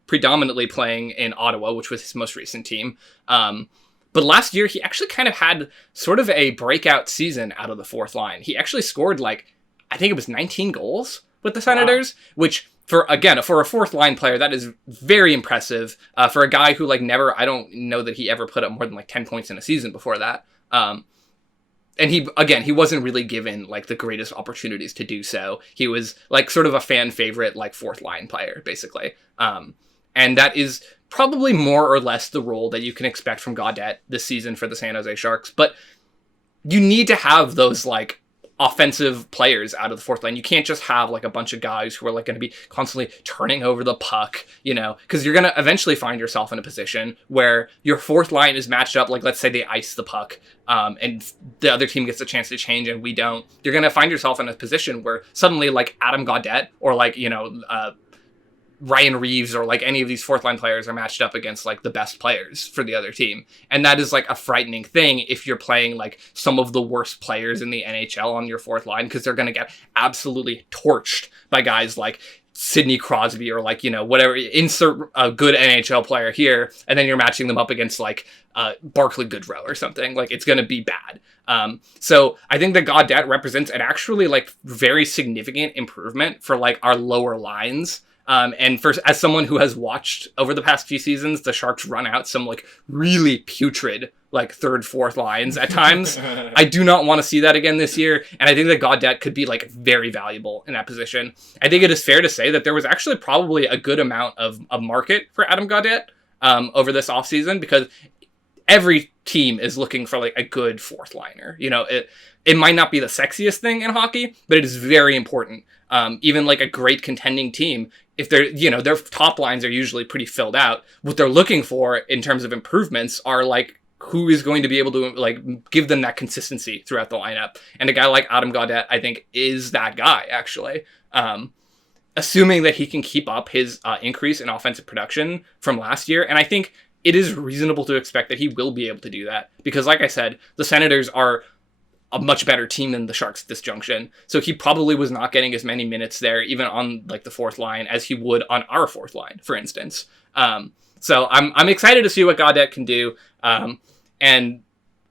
predominantly playing in Ottawa, which was his most recent team. But last year, he actually kind of had sort of a breakout season out of the fourth line. He actually scored I think it was 19 goals with the Senators, which for a fourth line player, that is very impressive. For a guy who I don't know that he ever put up more than 10 points in a season before that. And he wasn't really given the greatest opportunities to do so. He was sort of a fan favorite, fourth line player, basically. And that is probably more or less the role that you can expect from Gaudette this season for the San Jose Sharks. But you need to have those offensive players out of the fourth line. You can't just have a bunch of guys who are going to be constantly turning over the puck, because you're going to eventually find yourself in a position where your fourth line is matched up. Let's say they ice the puck, and the other team gets a chance to change and we don't. You're going to find yourself in a position where suddenly Adam Gaudette or Ryan Reaves or any of these fourth line players are matched up against the best players for the other team. And that is a frightening thing if you're playing some of the worst players in the NHL on your fourth line, because they're going to get absolutely torched by guys like Sidney Crosby or whatever, insert a good NHL player here, and then you're matching them up against Barclay Goodrow or something. It's going to be bad. So I think that Gaudette represents an actually very significant improvement for our lower lines. And as someone who has watched over the past few seasons, the Sharks run out some really putrid like third, fourth lines at times. I do not want to see that again this year. And I think that Gaudette could be like very valuable in that position. I think it is fair to say that there was actually probably a good amount of a market for Adam Gaudette over this offseason, because every team is looking for like a good fourth liner. You know, it might not be the sexiest thing in hockey, but it is very important. Even like a great contending team, if they're, you know, their top lines are usually pretty filled out. What they're looking for in terms of improvements are like who is going to be able to like give them that consistency throughout the lineup. And a guy like Adam Gaudette, I think, is that guy actually. Assuming that he can keep up his increase in offensive production from last year. And I think it is reasonable to expect that he will be able to do that, because like I said, the Senators are a much better team than the Sharks at this junction. So he probably was not getting as many minutes there, even on like the fourth line, as he would on our fourth line, for instance. So I'm excited to see what Gaudette can do. And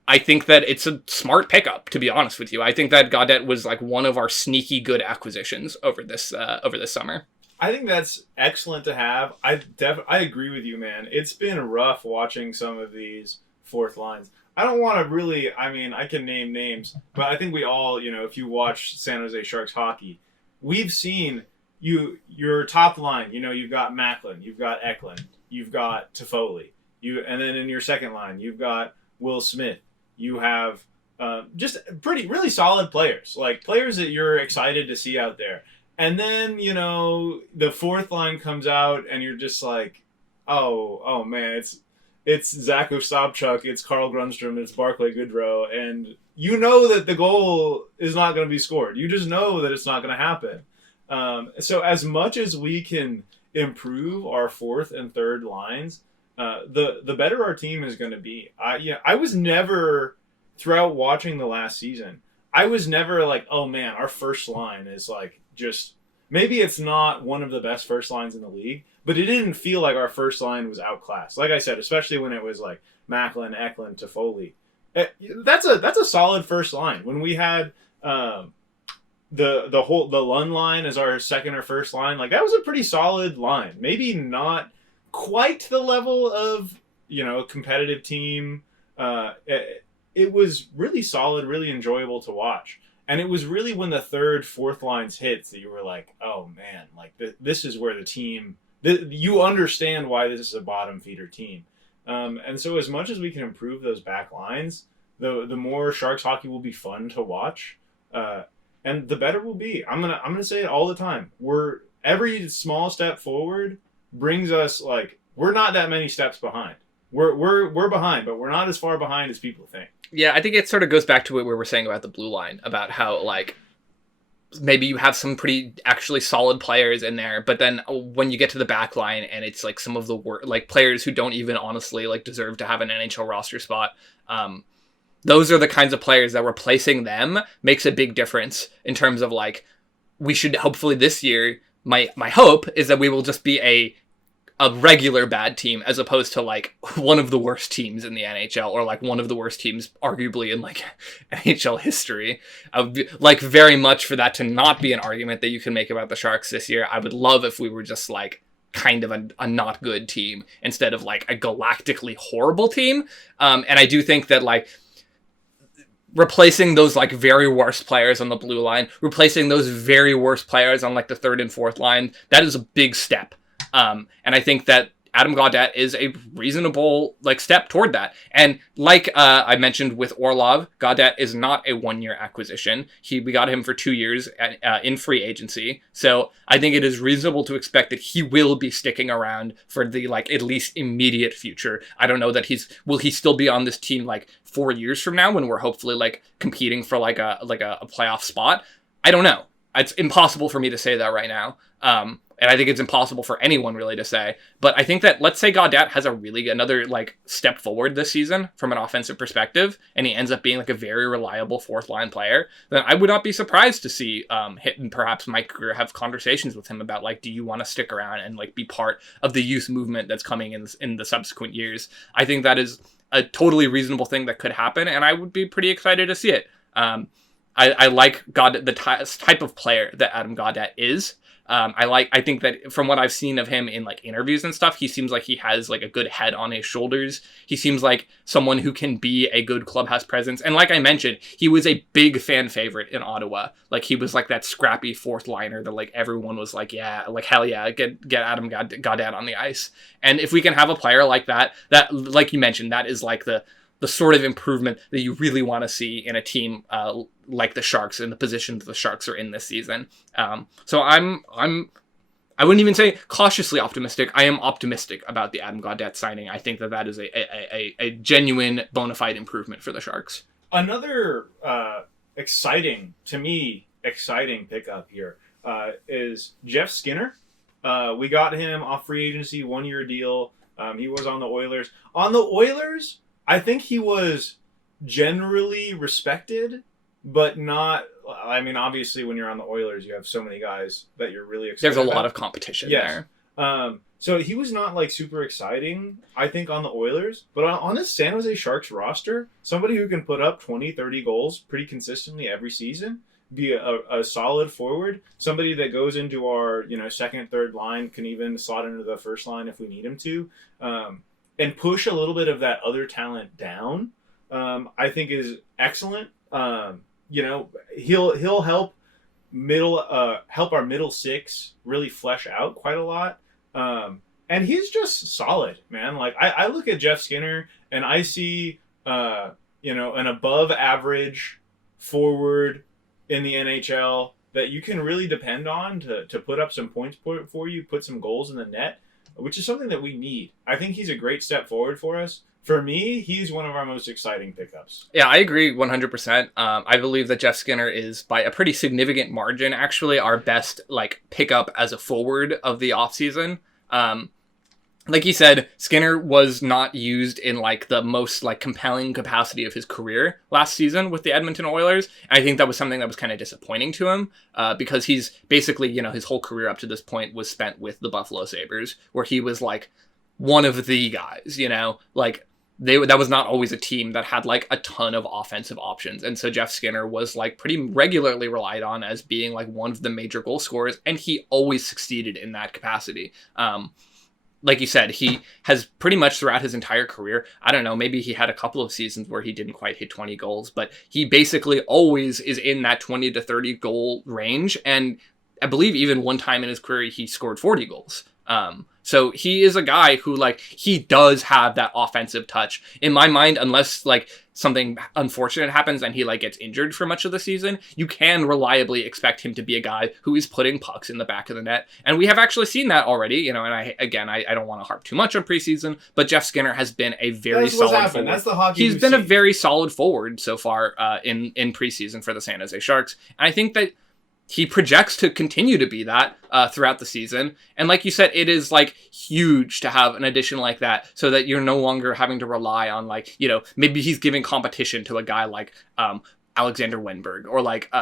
I think that it's a smart pickup, to be honest with you. I think that Gaudette was like one of our sneaky good acquisitions over this summer. I think that's excellent to have. I agree with you, man. It's been rough watching some of these fourth lines. I don't want to really, I mean, I can name names, but I think we all, you know, if you watch San Jose Sharks hockey, we've seen your top line, you know, you've got Macklin, you've got Eklund, you've got Toffoli, and then in your second line, you've got Will Smith. You have just really solid players, like players that you're excited to see out there. And then, you know, the fourth line comes out and you're just like, oh man, it's Zach Ostapchuk, it's Carl Grundstrom, it's Barclay Goodrow, and you know that the goal is not going to be scored. You just know that it's not going to happen. So as much as we can improve our fourth and third lines, the better our team is going to be. I was never, throughout watching the last season, I was never like, oh man, our first line is like just, maybe it's not one of the best first lines in the league, but it didn't feel like our first line was outclassed. Like I said, especially when it was like Macklin, Eklund, Toffoli. That's a solid first line. When we had the Lund line as our second or first line, like that was a pretty solid line. Maybe not quite the level of, you know, a competitive team. It was really solid, really enjoyable to watch. And it was really when the third, fourth lines hits that you were like, oh man, like this is where the team, you understand why this is a bottom feeder team. And so as much as we can improve those back lines, the more Sharks hockey will be fun to watch. And the better we'll be. I'm gonna say it all the time. Every small step forward brings us, like, we're not that many steps behind. We're behind, but we're not as far behind as people think. Yeah, I think it sort of goes back to what we were saying about the blue line, about how, like, maybe you have some pretty actually solid players in there, but then when you get to the back line and it's like some of the like players who don't even honestly like deserve to have an NHL roster spot, those are the kinds of players that replacing them makes a big difference in terms of, like, we should hopefully this year, my hope is that we will just be a regular bad team, as opposed to like one of the worst teams in the NHL, or like one of the worst teams arguably in like NHL history. I would like very much for that to not be an argument that you can make about the Sharks this year. I would love if we were just like kind of a not good team instead of like a galactically horrible team. And I do think that like replacing those like very worst players on the blue line, replacing those very worst players on like the third and fourth line, that is a big step. And I think that Adam Gaudette is a reasonable like step toward that. And like I mentioned with Orlov, Gaudette is not a one-year acquisition. We got him for 2 years in free agency. So I think it is reasonable to expect that he will be sticking around for the like at least immediate future. I don't know that will he still be on this team like 4 years from now when we're hopefully like competing for like a playoff spot. I don't know. It's impossible for me to say that right now. And I think it's impossible for anyone really to say. But I think that, let's say Gaudette has another like step forward this season from an offensive perspective, and he ends up being like a very reliable fourth line player, then I would not be surprised to see Hit and perhaps Mike Greer have conversations with him about like, do you want to stick around and like be part of the youth movement that's coming in the subsequent years? I think that is a totally reasonable thing that could happen, and I would be pretty excited to see it. I like the type of player that Adam Gaudette is. I think that from what I've seen of him in like interviews and stuff, he seems like he has like a good head on his shoulders. He seems like someone who can be a good clubhouse presence. And like I mentioned, he was a big fan favorite in Ottawa. Like he was like that scrappy fourth liner that like everyone was like, yeah, like hell yeah, get Adam Gaudette on the ice. And if we can have a player like that like you mentioned, that is like the sort of improvement that you really want to see in a team like the Sharks, in the position that the Sharks are in this season. So I wouldn't even say cautiously optimistic. I am optimistic about the Adam Gaudette signing. I think that is a genuine bona fide improvement for the Sharks. Another exciting pickup here is Jeff Skinner. We got him off free agency, 1-year deal. He was on the Oilers. On the Oilers, I think he was generally respected, but not. I mean, obviously, when you're on the Oilers, you have so many guys that you're really excited There's a about. lot of competition there. So he was not like super exciting, I think, on the Oilers. But on this San Jose Sharks roster, somebody who can put up 20, 30 goals pretty consistently every season, be a solid forward, somebody that goes into our second, third line, can even slot into the first line if we need him to, and push a little bit of that other talent down, I think is excellent. He'll help our middle six really flesh out quite a lot. And he's just solid, man. Like I look at Jeff Skinner and I see an above average forward in the NHL that you can really depend on to put up some points for you, put some goals in the net, which is something that we need. I think he's a great step forward for us. For me, he's one of our most exciting pickups. Yeah, I agree 100%. I believe that Jeff Skinner is, by a pretty significant margin, actually our best like pickup as a forward of the offseason. Like you said, Skinner was not used in like the most like compelling capacity of his career last season with the Edmonton Oilers. And I think that was something that was kind of disappointing to him because he's basically, his whole career up to this point was spent with the Buffalo Sabres, where he was like one of the guys, like that was not always a team that had like a ton of offensive options. And so Jeff Skinner was like pretty regularly relied on as being like one of the major goal scorers. And he always succeeded in that capacity. Like you said, he has pretty much throughout his entire career, I don't know, maybe he had a couple of seasons where he didn't quite hit 20 goals, but he basically always is in that 20 to 30 goal range. And I believe even one time in his career, he scored 40 goals. So he is a guy who like, he does have that offensive touch in my mind, unless like something unfortunate happens and he like gets injured for much of the season, you can reliably expect him to be a guy who is putting pucks in the back of the net. And we have actually seen that already, and I don't want to harp too much on preseason, but Jeff Skinner has been a very solid forward. That's the hockey He's been a very solid forward so far in preseason for the San Jose Sharks. And I think that he projects to continue to be that throughout the season. And like you said, it is like huge to have an addition like that so that you're no longer having to rely on like, maybe he's giving competition to a guy like Alexander Wenberg or like,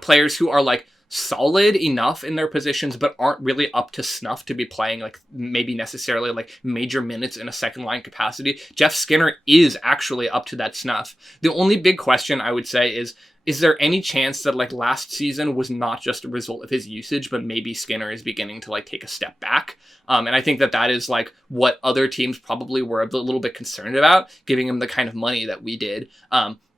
players who are like solid enough in their positions but aren't really up to snuff to be playing like maybe necessarily like major minutes in a second line capacity. Jeff Skinner is actually up to that snuff. The only big question I would say is there any chance that like last season was not just a result of his usage, but maybe Skinner is beginning to like take a step back? And I think that is like what other teams probably were a little bit concerned about, giving him the kind of money that we did.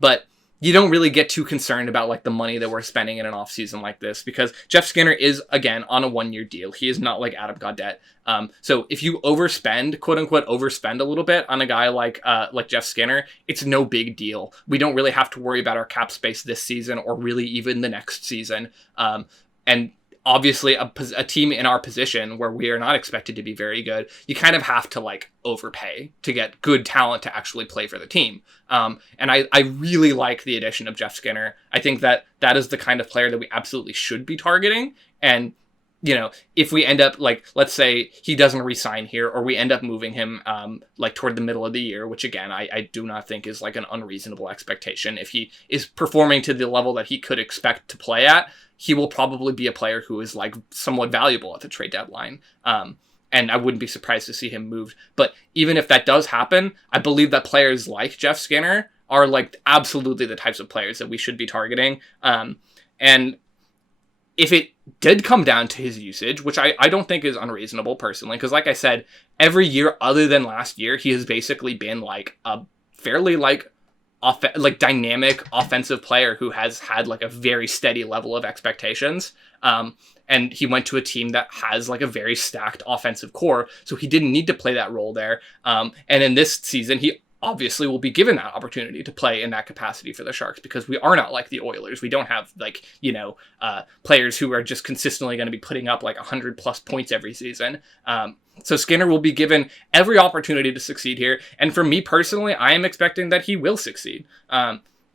But you don't really get too concerned about like the money that we're spending in an off season like this, because Jeff Skinner is again on a 1-year deal. He is not like Adam Gaudette. So if you overspend, quote unquote, overspend a little bit on a guy like Jeff Skinner, it's no big deal. We don't really have to worry about our cap space this season or really even the next season. And obviously a team in our position where we are not expected to be very good, you kind of have to like overpay to get good talent to actually play for the team. And I really like the addition of Jeff Skinner. I think that is the kind of player that we absolutely should be targeting. And, if we end up like, let's say he doesn't re-sign here or we end up moving him like toward the middle of the year, which again, I do not think is like an unreasonable expectation. If he is performing to the level that he could expect to play at, he will probably be a player who is like somewhat valuable at the trade deadline. And I wouldn't be surprised to see him moved. But even if that does happen, I believe that players like Jeff Skinner are like absolutely the types of players that we should be targeting. And if it did come down to his usage, which I don't think is unreasonable personally, because like I said, every year other than last year, he has basically been like a fairly like dynamic offensive player who has had like a very steady level of expectations. And he went to a team that has like a very stacked offensive core, so he didn't need to play that role there. And in this season, he obviously will be given that opportunity to play in that capacity for the Sharks, because we are not like the Oilers. We don't have like, players who are just consistently going to be putting up like 100+ points every season. So Skinner will be given every opportunity to succeed here. And for me personally, I am expecting that he will succeed.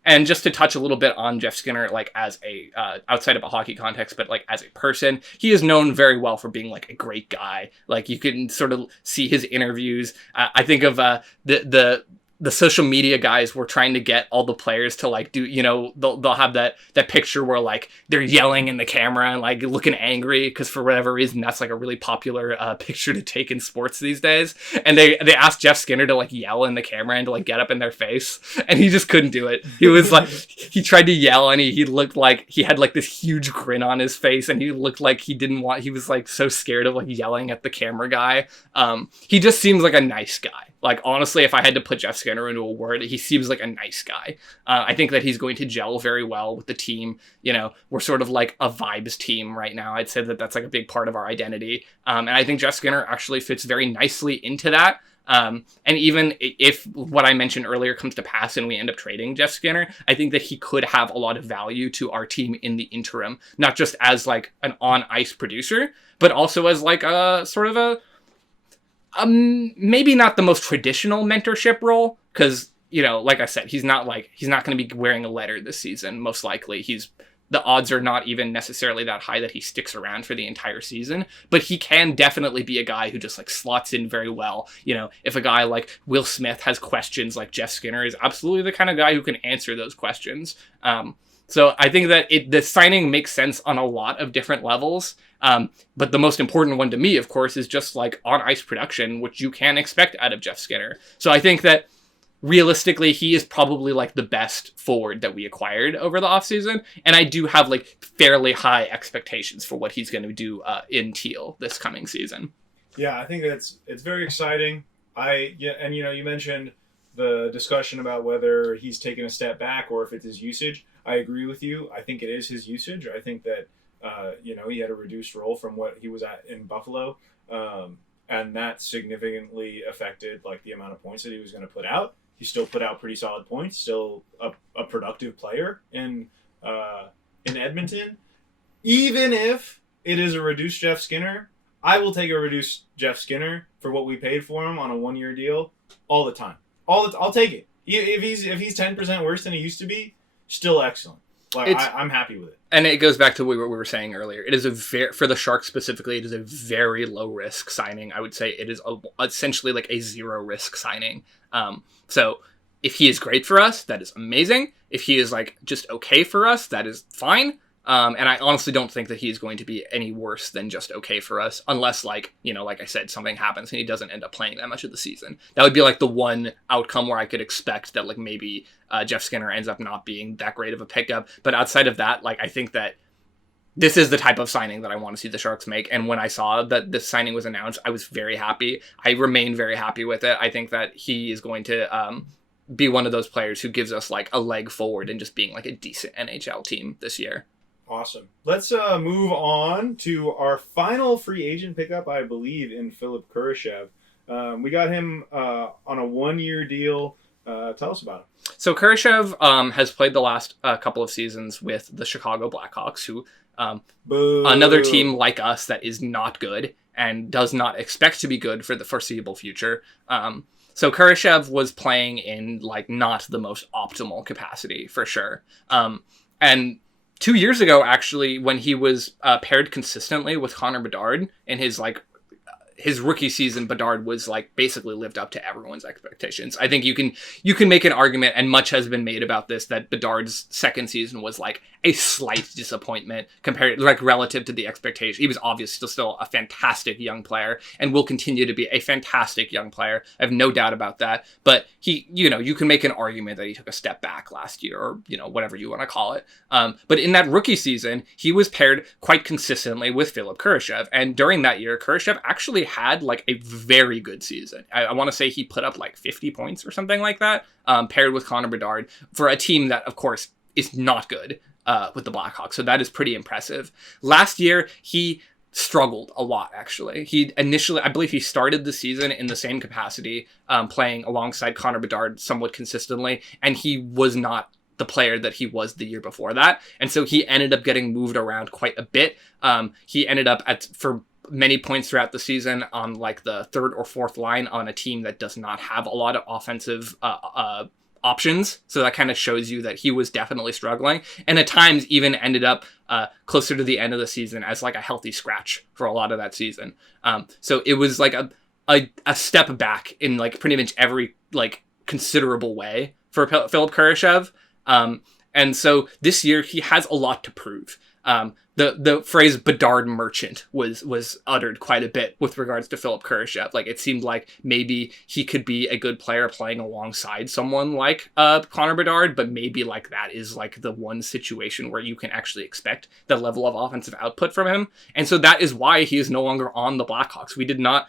And just to touch a little bit on Jeff Skinner, like as a, outside of a hockey context, but like as a person, he is known very well for being like a great guy. Like you can sort of see his interviews. I think of the social media guys were trying to get all the players to like do, they'll have that picture where like they're yelling in the camera and like looking angry, because for whatever reason that's like a really popular picture to take in sports these days. And they asked Jeff Skinner to like yell in the camera and to like get up in their face, and he just couldn't do it. He was like, he tried to yell and he looked like he had like this huge grin on his face, and he looked like he was like so scared of like yelling at the camera guy. He just seems like a nice guy. Like, honestly, if I had to put Jeff Skinner into a word, he seems like a nice guy. I think that he's going to gel very well with the team. We're sort of like a vibes team right now. I'd say that that's like a big part of our identity. And I think Jeff Skinner actually fits very nicely into that. And even if what I mentioned earlier comes to pass and we end up trading Jeff Skinner, I think that he could have a lot of value to our team in the interim, not just as like an on-ice producer, but also as like a sort of a, maybe not the most traditional mentorship role, because, like I said, he's not going to be wearing a letter this season. Most likely the odds are not even necessarily that high that he sticks around for the entire season, but he can definitely be a guy who just like slots in very well. If a guy like Will Smith has questions, like Jeff Skinner is absolutely the kind of guy who can answer those questions. So I think that the signing makes sense on a lot of different levels. But the most important one to me, of course, is just like on-ice production, which you can expect out of Jeff Skinner. So I think that realistically, he is probably like the best forward that we acquired over the offseason. And I do have like fairly high expectations for what he's going to do in Teal this coming season. Yeah, I think it's very exciting. You mentioned the discussion about whether he's taken a step back or if it's his usage. I agree with you. I think it is his usage. I think that he had a reduced role from what he was at in Buffalo, and that significantly affected like the amount of points that he was going to put out. He still put out pretty solid points. Still a productive player in Edmonton. Even if it is a reduced Jeff Skinner, I will take a reduced Jeff Skinner for what we paid for him on a 1-year deal all the time. I'll take it. If he's 10% worse than he used to be, still excellent. Like I'm happy with it. And it goes back to what we were saying earlier. It is for the Sharks specifically, it is a very low risk signing. I would say it is essentially like a 0 risk signing. So if he is great for us, that is amazing. If he is like just okay for us, that is fine. And I honestly don't think that he is going to be any worse than just okay for us, unless like I said, something happens and he doesn't end up playing that much of the season. That would be like the one outcome where I could expect that like maybe Jeff Skinner ends up not being that great of a pickup. But outside of that, like I think that this is the type of signing that I want to see the Sharks make. And when I saw that this signing was announced, I was very happy. I remain very happy with it. I think that he is going to be one of those players who gives us like a leg forward in just being like a decent NHL team this year. Awesome. Let's move on to our final free agent pickup, I believe, in Philpp Kurashev. We got him on a 1-year deal. Tell us about him. So Kurashev has played the last couple of seasons with the Chicago Blackhawks, who another team like us that is not good and does not expect to be good for the foreseeable future. So Kurashev was playing in like not the most optimal capacity for sure. And 2 years ago, actually, when he was paired consistently with Connor Bedard in his rookie season, Bedard was like basically lived up to everyone's expectations. I think you can make an argument, and much has been made about this, that Bedard's second season was like a slight disappointment compared, like, relative to the expectation. He was obviously still a fantastic young player and will continue to be a fantastic young player. I have no doubt about that. But he, you can make an argument that he took a step back last year, or, whatever you want to call it. But in that rookie season, he was paired quite consistently with Philpp Kurashev. And during that year, Kurashev actually had like a very good season. I want to say he put up like 50 points or something like that, paired with Connor Bedard for a team that, of course, is not good with the Blackhawks. So that is pretty impressive. Last year, he struggled a lot, actually. He initially, I believe he started the season in the same capacity, playing alongside Connor Bedard somewhat consistently, and he was not the player that he was the year before that. And so he ended up getting moved around quite a bit. He ended up for many points throughout the season on like the third or fourth line on a team that does not have a lot of offensive options. So that kind of shows you that he was definitely struggling, and at times even ended up closer to the end of the season as like a healthy scratch for a lot of that season. So it was like a step back in like pretty much every like considerable way for Philpp Kurashev. And so this year he has a lot to prove. The phrase Bedard merchant was uttered quite a bit with regards to Philpp Kurashev. Like, it seemed like maybe he could be a good player playing alongside someone like Connor Bedard, but maybe like that is like the one situation where you can actually expect the level of offensive output from him. And so that is why he is no longer on the Blackhawks. We did not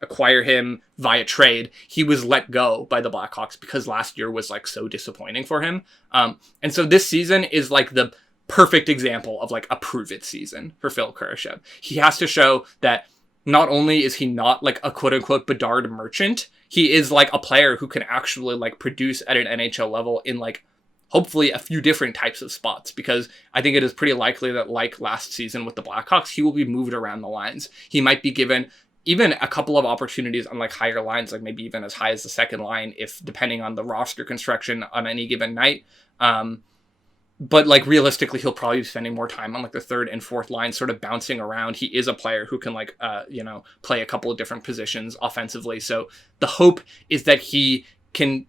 acquire him via trade. He was let go by the Blackhawks because last year was like so disappointing for him. And so this season is like the perfect example of like a prove it season for Philpp Kurashev. He has to show that not only is he not like a quote unquote Bedard merchant, he is like a player who can actually like produce at an NHL level in like hopefully a few different types of spots, because I think it is pretty likely that like last season with the Blackhawks, he will be moved around the lines. He might be given even a couple of opportunities on like higher lines, like maybe even as high as the second line, if depending on the roster construction on any given night. But like realistically, he'll probably be spending more time on like the third and fourth line, sort of bouncing around. He is a player who can like, play a couple of different positions offensively. So the hope is that he can,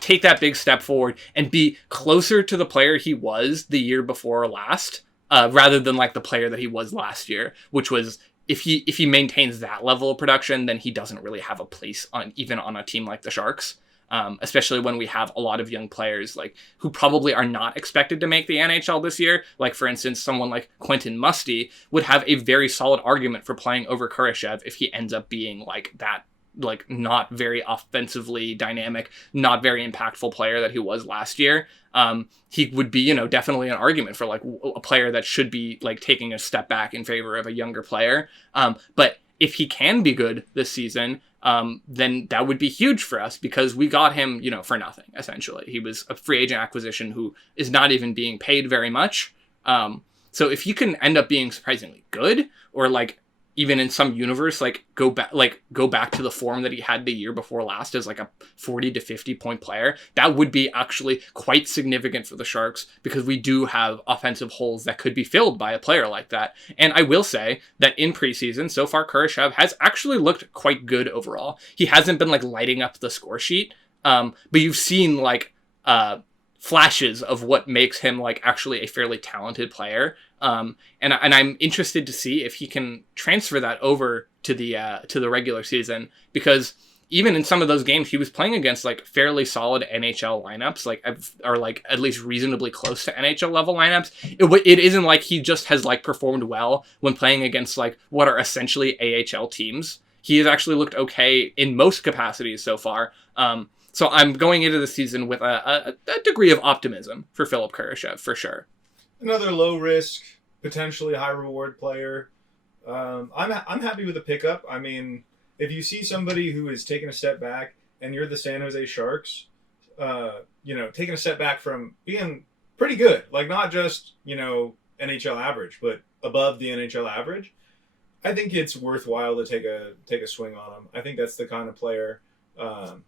take that big step forward and be closer to the player he was the year before last, rather than like the player that he was last year, which was, if he maintains that level of production, then he doesn't really have a place even on a team like the Sharks. Especially when we have a lot of young players like who probably are not expected to make the NHL this year. Like, for instance, someone like Quentin Musty would have a very solid argument for playing over Kurashev if he ends up being like that, like not very offensively dynamic, not very impactful player that he was last year. He would be, definitely an argument for like a player that should be like taking a step back in favor of a younger player. But if he can be good this season, then that would be huge for us, because we got him, for nothing, essentially. He was a free agent acquisition who is not even being paid very much. So if he can end up being surprisingly good, or like even in some universe, like go back to the form that he had the year before last as like a 40 to 50 point player, that would be actually quite significant for the Sharks, because we do have offensive holes that could be filled by a player like that. And I will say that in preseason, so far, Kurashev has actually looked quite good overall. He hasn't been like lighting up the score sheet, but you've seen like flashes of what makes him like actually a fairly talented player. And I'm interested to see if he can transfer that over to the regular season, because even in some of those games he was playing against like fairly solid NHL lineups, like or like at least reasonably close to NHL level lineups. It isn't like he just has like performed well when playing against like what are essentially AHL teams. He has actually looked okay in most capacities so far. So I'm going into the season with a degree of optimism for Philpp Kurashev, for sure. Another low risk, potentially high reward player. I'm happy with the pickup. I mean, if you see somebody who is taking a step back and you're the San Jose Sharks, taking a step back from being pretty good, like not just, NHL average, but above the NHL average, I think it's worthwhile to take a swing on him. I think that's the kind of player that,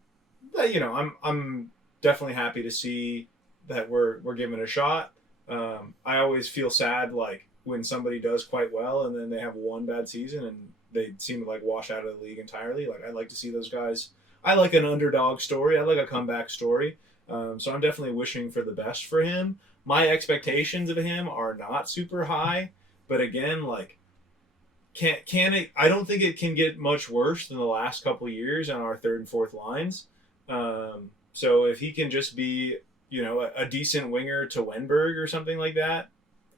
I'm definitely happy to see that we're giving a shot. I always feel sad like when somebody does quite well and then they have one bad season and they seem to like wash out of the league entirely. Like, I like to see those guys. I like an underdog story. I like a comeback story. So I'm definitely wishing for the best for him. my expectations of him are not super high. But again, like, can it? I don't think it can get much worse than the last couple of years on our third and fourth lines. So if he can just be, a decent winger to Wenberg or something like that,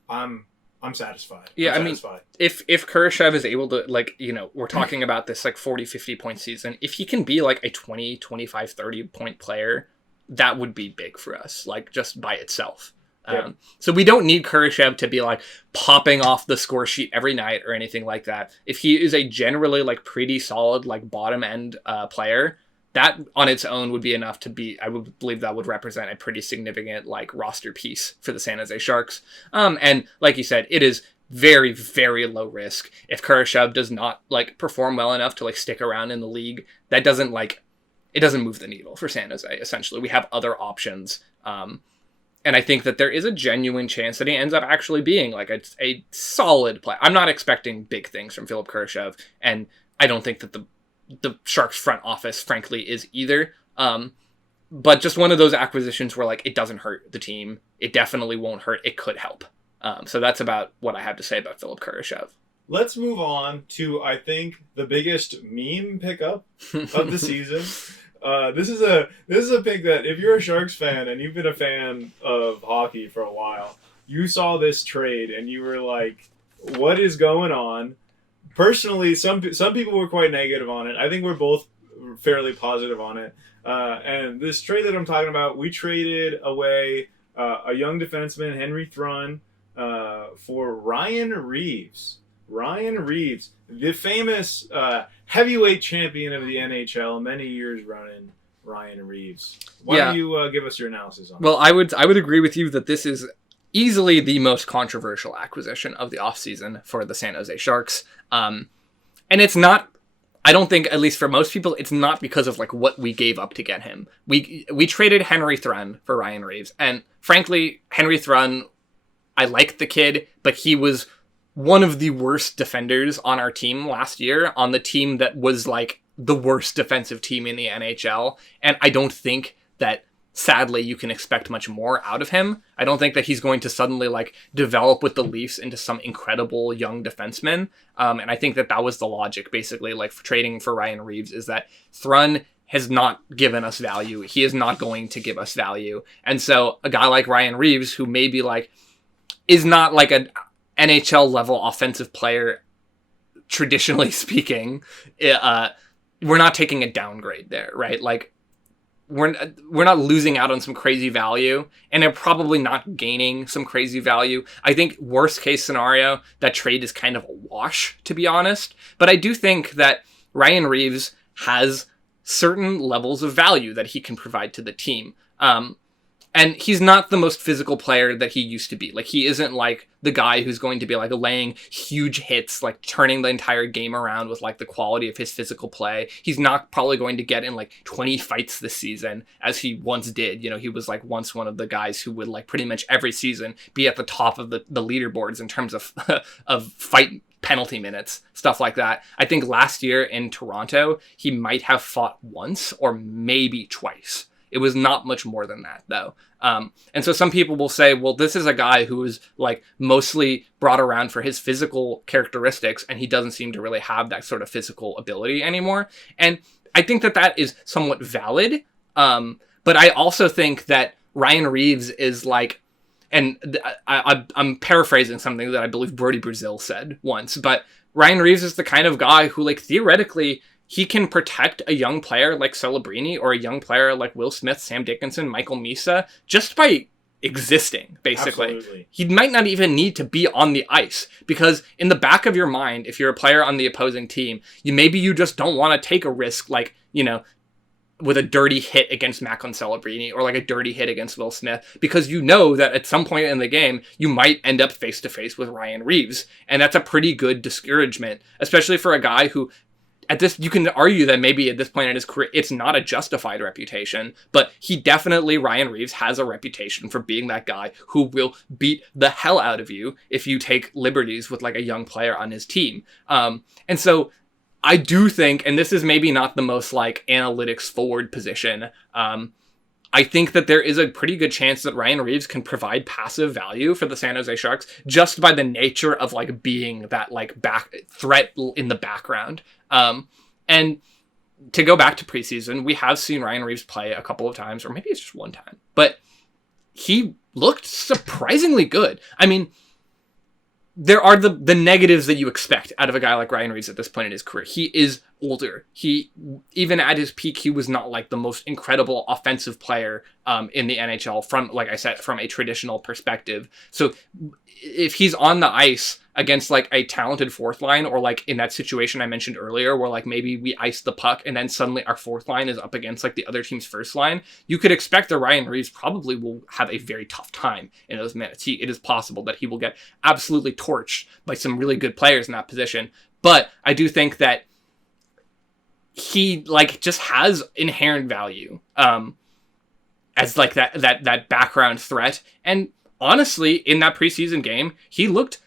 I'm satisfied. Yeah, I'm satisfied. If Kurashev is able to, like, we're talking about this, like, 40, 50-point season. If he can be, like, a 20, 25, 30-point player, that would be big for us, like, just by itself. Yeah. So we don't need Kurashev to be, like, popping off the score sheet every night or anything like that. If he is a generally, like, pretty solid, like, bottom-end player, that on its own would be enough to be, I would believe that would represent a pretty significant, like, roster piece for the San Jose Sharks. And like you said, it is very, very low risk. If Kurashev does not, like, perform well enough to, like, stick around in the league, that doesn't, like, it doesn't move the needle for San Jose, essentially. We have other options. And I think that there is a genuine chance that he ends up actually being, like, a solid player. I'm not expecting big things from Philpp Kurashev, and I don't think that the Sharks front office, frankly, is either. But just one of those acquisitions where, like, it doesn't hurt the team. It definitely won't hurt. It could help. So that's about what I have to say about Philpp Kurashev. Let's move on to, I think, the biggest meme pickup of the season. This is a pick that, if you're a Sharks fan and you've been a fan of hockey for a while, you saw this trade and you were like, what is going on? Personally, some people were quite negative on it. I think we're both fairly positive on it. And this trade that I'm talking about, we traded away a young defenseman, Henry Thrun, for Ryan Reaves. Ryan Reaves, the famous heavyweight champion of the NHL, many years running, Ryan Reaves. Why don't you give us your analysis on Well, I would agree with you that this is easily the most controversial acquisition of the offseason for the San Jose Sharks. And it's not, I don't think, at least for most people, it's not because of, like, what we gave up to get him. We traded Henry Thrun for Ryan Reaves. And frankly, Henry Thrun, I liked the kid, but he was one of the worst defenders on our team last year, on the team that was, like, the worst defensive team in the NHL. And I don't think that, sadly, you can expect much more out of him. I don't think that he's going to suddenly, like, develop with the Leafs into some incredible young defenseman. And I think that was the logic, basically, like, for trading for Ryan Reaves, is that Thrun has not given us value. He is not going to give us value. And so a guy like Ryan Reaves, who maybe, like, is not, like, an NHL level offensive player, traditionally speaking, we're not taking a downgrade there, right? Like, we're not losing out on some crazy value, and they're probably not gaining some crazy value. I think worst case scenario, that trade is kind of a wash, to be honest. But I do think that Ryan Reaves has certain levels of value that he can provide to the team. And he's not the most physical player that he used to be. Like, he isn't, like, the guy who's going to be, like, laying huge hits, like, turning the entire game around with, like, the quality of his physical play. He's not probably going to get in, like, 20 fights this season, as he once did. He was, like, once one of the guys who would, like, pretty much every season be at the top of the leaderboards in terms of of fight penalty minutes, stuff like that. I think last year in Toronto, he might have fought once or maybe twice. It was not much more than that, though. And so some people will say, well, this is a guy who is, like, mostly brought around for his physical characteristics, and he doesn't seem to really have that sort of physical ability anymore. And I think that is somewhat valid. But I also think that Ryan Reaves is, like, and I'm paraphrasing something that I believe Brody Brazil said once, but Ryan Reaves is the kind of guy who, like, theoretically, he can protect a young player like Celebrini or a young player like Will Smith, Sam Dickinson, Michael Misa, just by existing, basically. Absolutely. He might not even need to be on the ice, because in the back of your mind, if you're a player on the opposing team, you just don't want to take a risk, like, with a dirty hit against Macklin Celebrini or, like, a dirty hit against Will Smith, because you know that at some point in the game, you might end up face-to-face with Ryan Reaves. And that's a pretty good discouragement, especially for a guy who, you can argue that maybe at this point in his career, it's not a justified reputation, but Ryan Reaves has a reputation for being that guy who will beat the hell out of you if you take liberties with, like, a young player on his team. And so I do think, and this is maybe not the most, like, analytics forward position, I think that there is a pretty good chance that Ryan Reaves can provide passive value for the San Jose Sharks just by the nature of like being that like back threat in the background. And to go back to preseason, we have seen Ryan Reaves play a couple of times, or maybe it's just one time, but he looked surprisingly good. I mean, there are the negatives that you expect out of a guy like Ryan Reaves at this point in his career. He is older. Even at his peak, he was not like the most incredible offensive player in the NHL from, like I said, from a traditional perspective. So if he's on the ice against like a talented fourth line, or like in that situation I mentioned earlier where like maybe we ice the puck and then suddenly our fourth line is up against like the other team's first line, you could expect that Ryan Reaves probably will have a very tough time in those minutes. It is possible that he will get absolutely torched by some really good players in that position. But I do think that he like just has inherent value as like that background threat. And honestly, in that preseason game, he looked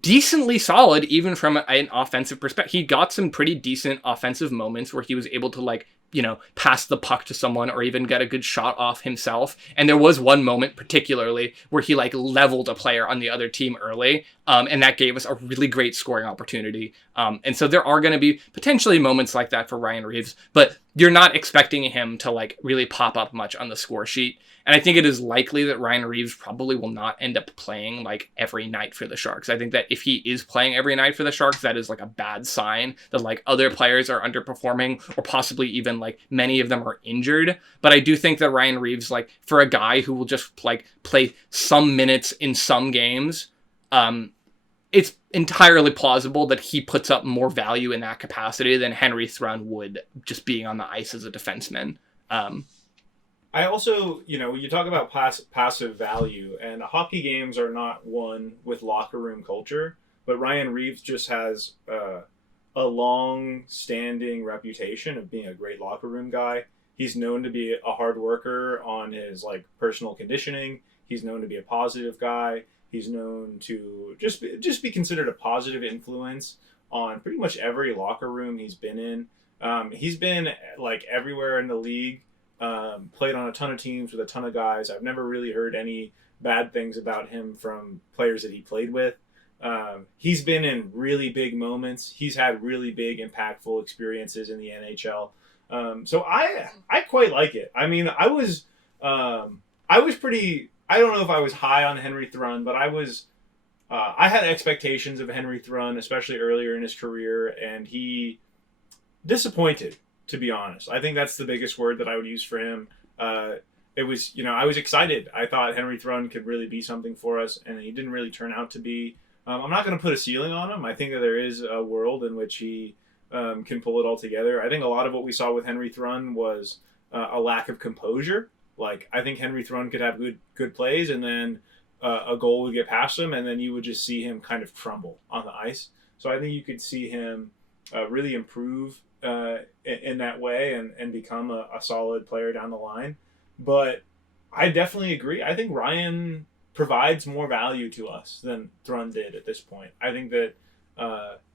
decently solid, even from an offensive perspective. He got some pretty decent offensive moments where he was able to like, you know, pass the puck to someone or even get a good shot off himself. And there was one moment particularly where he like leveled a player on the other team early. And that gave us a really great scoring opportunity. And so there are going to be potentially moments like that for Ryan Reaves, but you're not expecting him to like really pop up much on the score sheet. And I think it is likely that Ryan Reaves probably will not end up playing like every night for the Sharks. I think that if he is playing every night for the Sharks, that is like a bad sign that like other players are underperforming, or possibly even like many of them are injured. But I do think that Ryan Reaves, like for a guy who will just like play some minutes in some games, it's entirely plausible that he puts up more value in that capacity than Henry Thrun would just being on the ice as a defenseman. I also, you know, you talk about passive value, and hockey games are not won with locker room culture, but Ryan Reaves just has a long-standing reputation of being a great locker room guy. He's known to be a hard worker on his like personal conditioning. He's known to be a positive guy. He's known to just be considered a positive influence on pretty much every locker room he's been in. He's been like everywhere in the league. Played on a ton of teams with a ton of guys. I've never really heard any bad things about him from players that he played with. He's been in really big moments. He's had really big, impactful experiences in the NHL. So I quite like it. I mean, I was pretty. I don't know if I was high on Henry Thrun, but I had expectations of Henry Thrun, especially earlier in his career, and he disappointed. To be honest, I think that's the biggest word that I would use for him. It was, you know, I was excited. I thought Henry Thrun could really be something for us, and he didn't really turn out to be. I'm not going to put a ceiling on him. I think that there is a world in which he can pull it all together. I think a lot of what we saw with Henry Thrun was a lack of composure. Like, I think Henry Thrun could have good plays, and then a goal would get past him, and then you would just see him kind of crumble on the ice. So I think you could see him really improve in that way and become a solid player down the line. But I definitely agree. I think Ryan provides more value to us than Thrun did at this point. I think that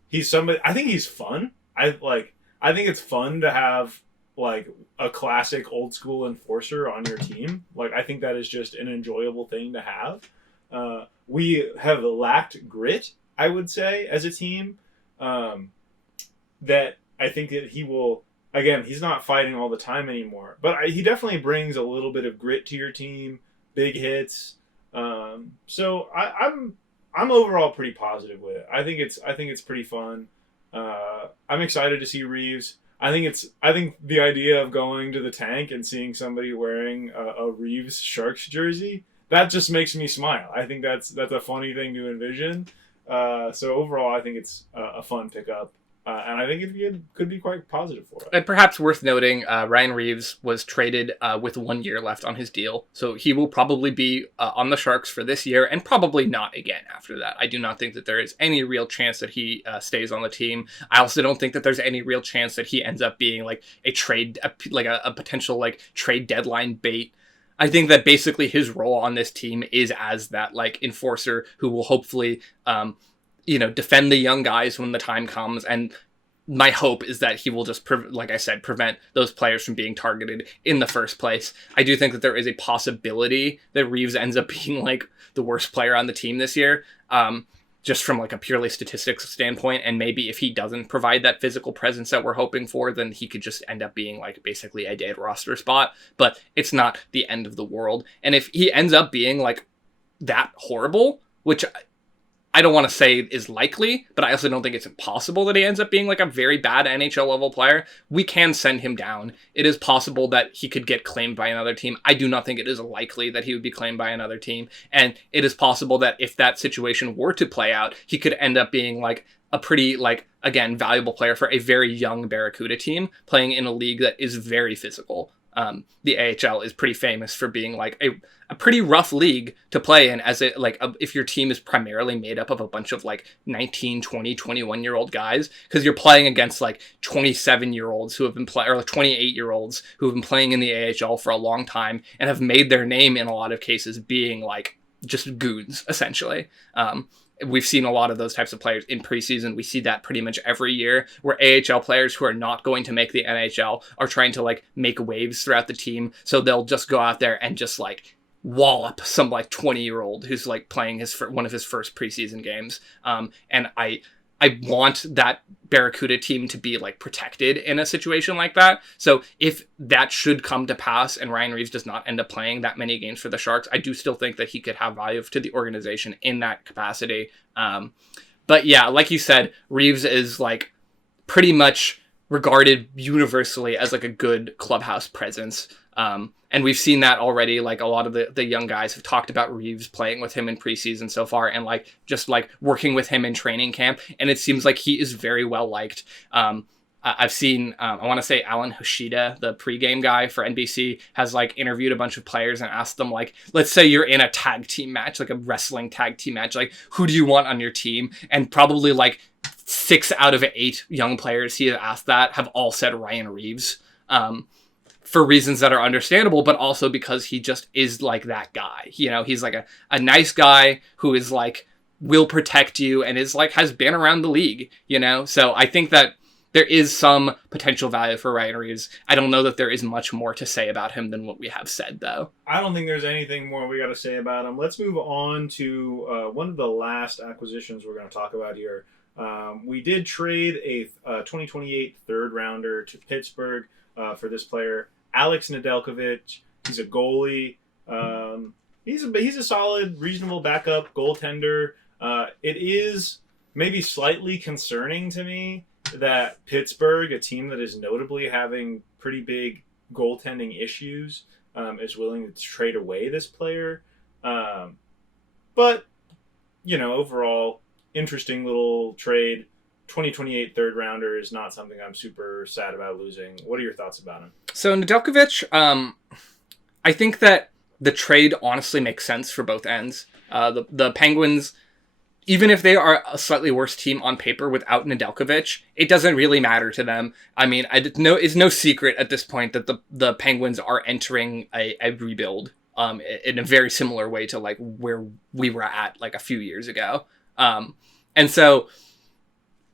he's somebody. I think he's fun. I think it's fun to have like a classic old school enforcer on your team. Like, I think that is just an enjoyable thing to have. We have lacked grit, I would say, as a team. That I think that he will, again, he's not fighting all the time anymore, but he definitely brings a little bit of grit to your team, big hits. So I'm overall pretty positive with it. I think it's pretty fun. I'm excited to see Reaves. I think the idea of going to the tank and seeing somebody wearing a Reaves Sharks jersey, that just makes me smile. I think that's a funny thing to envision. So overall, I think it's a fun pickup. And I think it could be quite positive for us. And perhaps worth noting, Ryan Reaves was traded with 1 year left on his deal. So he will probably be on the Sharks for this year and probably not again after that. I do not think that there is any real chance that he stays on the team. I also don't think that there's any real chance that he ends up being like a potential like trade deadline bait. I think that basically his role on this team is as that like enforcer who will hopefully defend the young guys when the time comes. And my hope is that he will just, like I said, prevent those players from being targeted in the first place. I do think that there is a possibility that Reaves ends up being like the worst player on the team this year, just from like a purely statistics standpoint. And maybe if he doesn't provide that physical presence that we're hoping for, then he could just end up being like basically a dead roster spot. But it's not the end of the world. And if he ends up being like that horrible, which I don't want to say is likely, but I also don't think it's impossible that he ends up being like a very bad NHL level player, we can send him down. It is possible that he could get claimed by another team. I do not think it is likely that he would be claimed by another team. And it is possible that if that situation were to play out, he could end up being like a pretty, like, again, valuable player for a very young Barracuda team playing in a league that is very physical. The AHL is pretty famous for being like a pretty rough league to play in, as it like if your team is primarily made up of a bunch of like 19, 20, 21-year-old guys, because you're playing against like 27-year-olds who have been playing, or like 28-year-olds who have been playing in the AHL for a long time and have made their name in a lot of cases being like just goons, essentially. We've seen a lot of those types of players in preseason. We see that pretty much every year, where AHL players who are not going to make the NHL are trying to like make waves throughout the team. So they'll just go out there and just like wallop some like 20-year-old who's like playing one of his first preseason games. And I want that Barracuda team to be like protected in a situation like that. So if that should come to pass and Ryan Reaves does not end up playing that many games for the Sharks, I do still think that he could have value to the organization in that capacity. But yeah, like you said, Reaves is like pretty much regarded universally as like a good clubhouse presence. And we've seen that already. Like a lot of the young guys have talked about Reaves playing with him in preseason so far and like just like working with him in training camp. And it seems like he is very well liked. I've seen, I want to say Alan Hoshida, the pregame guy for NBC, has like interviewed a bunch of players and asked them like, let's say you're in a tag team match, like a wrestling tag team match, like who do you want on your team? And probably like 6 out of 8 young players he has asked that have all said Ryan Reaves. For reasons that are understandable, but also because he just is like that guy. You know, he's like a nice guy who is like, will protect you and is like, has been around the league, you know? So I think that there is some potential value for Ryan Reaves. I don't know that there is much more to say about him than what we have said, though. I don't think there's anything more we got to say about him. Let's move on to one of the last acquisitions we're going to talk about here. We did trade a 2028 third rounder to Pittsburgh for this player, Alex Nedelkovic. He's a goalie. He's a solid, reasonable backup goaltender. It is maybe slightly concerning to me that Pittsburgh, a team that is notably having pretty big goaltending issues, is willing to trade away this player. But, you know, overall, interesting little trade. 2028 third rounder is not something I'm super sad about losing. What are your thoughts about him? So Nedelkovic, I think that the trade honestly makes sense for both ends. The Penguins, even if they are a slightly worse team on paper without Nedelkovic, it doesn't really matter to them. I mean, it's no secret at this point that the Penguins are entering a rebuild in a very similar way to like where we were at like a few years ago. And so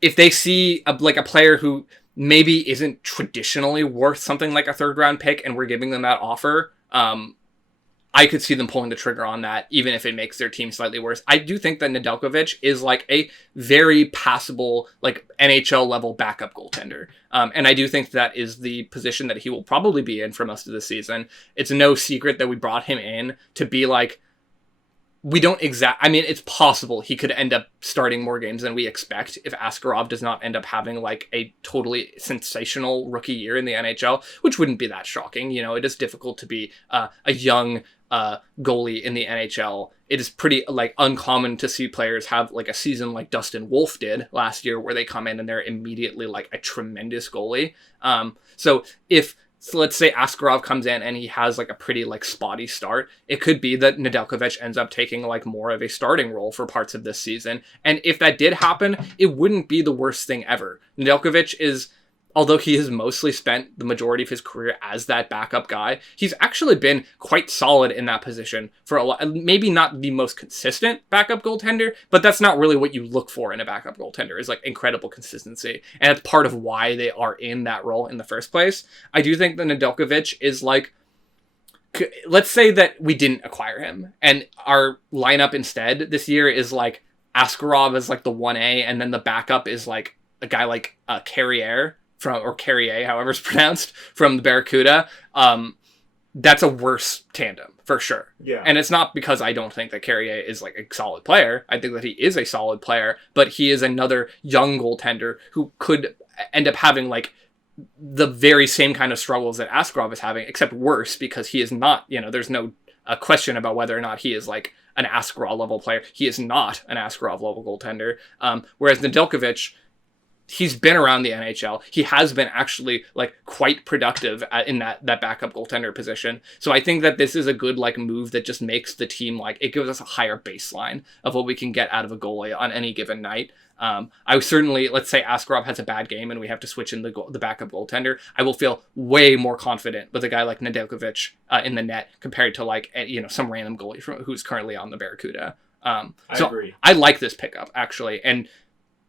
if they see a player who maybe isn't traditionally worth something like a third round pick and we're giving them that offer, I could see them pulling the trigger on that, even if it makes their team slightly worse. I do think that Nedelkovic is like a very passable, like NHL level backup goaltender. And I do think that is the position that he will probably be in for most of the season. It's no secret that we brought him in to be like, I mean, it's possible he could end up starting more games than we expect if Askarov does not end up having like a totally sensational rookie year in the NHL, which wouldn't be that shocking. You know, it is difficult to be a young goalie in the NHL. It is pretty like uncommon to see players have like a season like Dustin Wolf did last year, where they come in and they're immediately like a tremendous goalie. So let's say Askarov comes in and he has like a pretty like spotty start. It could be that Nedelkovic ends up taking like more of a starting role for parts of this season. And if that did happen, it wouldn't be the worst thing ever. Nedelkovic is although he has mostly spent the majority of his career as that backup guy, he's actually been quite solid in that position for a lot. Maybe not the most consistent backup goaltender, but that's not really what you look for in a backup goaltender, is like incredible consistency. And it's part of why they are in that role in the first place. I do think that Nedelkovic is like, let's say that we didn't acquire him and our lineup instead this year is like Askarov is like the 1A, and then the backup is like a guy like Carrier or Carrier, however it's pronounced, from the Barracuda. That's a worse tandem for sure. Yeah. And it's not because I don't think that Carrier is like a solid player. I think that he is a solid player, but he is another young goaltender who could end up having like the very same kind of struggles that Askarov is having, except worse, because he is not, there's no question about whether or not he is like an Askarov level player. He is not an Askarov level goaltender. Whereas Nedelkovic, he's been around the NHL. He has been actually like quite productive in that backup goaltender position. So I think that this is a good like move that just makes the team like, it gives us a higher baseline of what we can get out of a goalie on any given night. I certainly, let's say Askarov has a bad game and we have to switch in the backup goaltender, I will feel way more confident with a guy like Nedelkovic in the net compared to like, some random goalie who's currently on the Barracuda. I agree. I like this pickup actually. And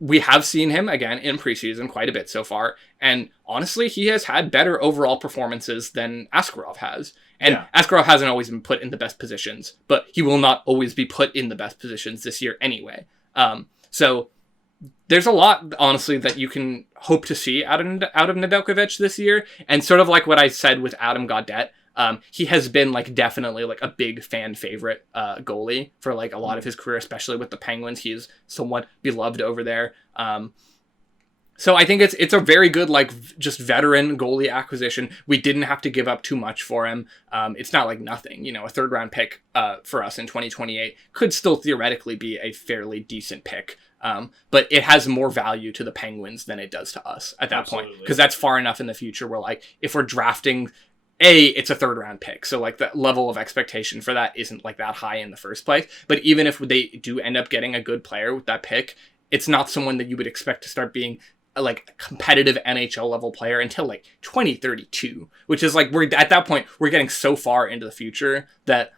we have seen him again in preseason quite a bit so far. And honestly, he has had better overall performances than Askarov has. And Askarov hasn't always been put in the best positions, but he will not always be put in the best positions this year anyway. So there's a lot, honestly, that you can hope to see out of Nedelkovic this year. And sort of like what I said with Adam Gaudette, he has been like definitely like a big fan favorite goalie for like a lot of his career, especially with the Penguins. He is somewhat beloved over there. So I think it's a very good like just veteran goalie acquisition. We didn't have to give up too much for him. It's not like nothing. A third round pick for us in 2028 could still theoretically be a fairly decent pick. But it has more value to the Penguins than it does to us at that point, because that's far enough in the future where like if we're drafting, it's a third round pick. So like the level of expectation for that isn't like that high in the first place. But even if they do end up getting a good player with that pick, it's not someone that you would expect to start being a like competitive NHL level player until like 2032, which is like, at that point, we're getting so far into the future that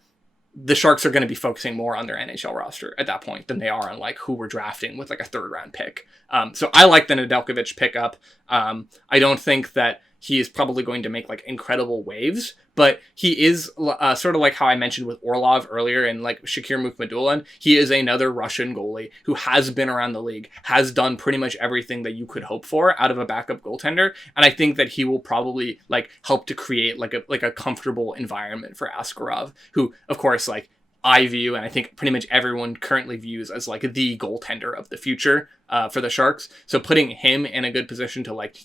the Sharks are going to be focusing more on their NHL roster at that point than they are on like who we're drafting with like a third round pick. So I like the Nedelkovic pickup. I don't think that he is probably going to make like incredible waves, but he is sort of like how I mentioned with Orlov earlier and like Shakir Mukhamadullin. He is another Russian goalie who has been around the league, has done pretty much everything that you could hope for out of a backup goaltender. And I think that he will probably like help to create like a comfortable environment for Askarov, who of course like I view, and I think pretty much everyone currently views as like the goaltender of the future for the Sharks. So putting him in a good position to like,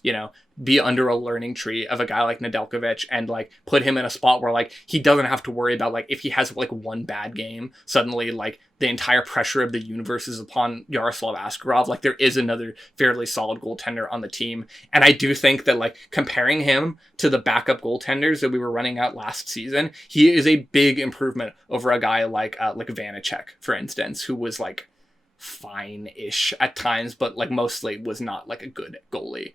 be under a learning tree of a guy like Nedelkovic and like put him in a spot where like he doesn't have to worry about like if he has like one bad game, suddenly like the entire pressure of the universe is upon Yaroslav Askarov. Like there is another fairly solid goaltender on the team. And I do think that like comparing him to the backup goaltenders that we were running out last season, he is a big improvement over a guy like Vanacek, for instance, who was like fine-ish at times, but like mostly was not like a good goalie.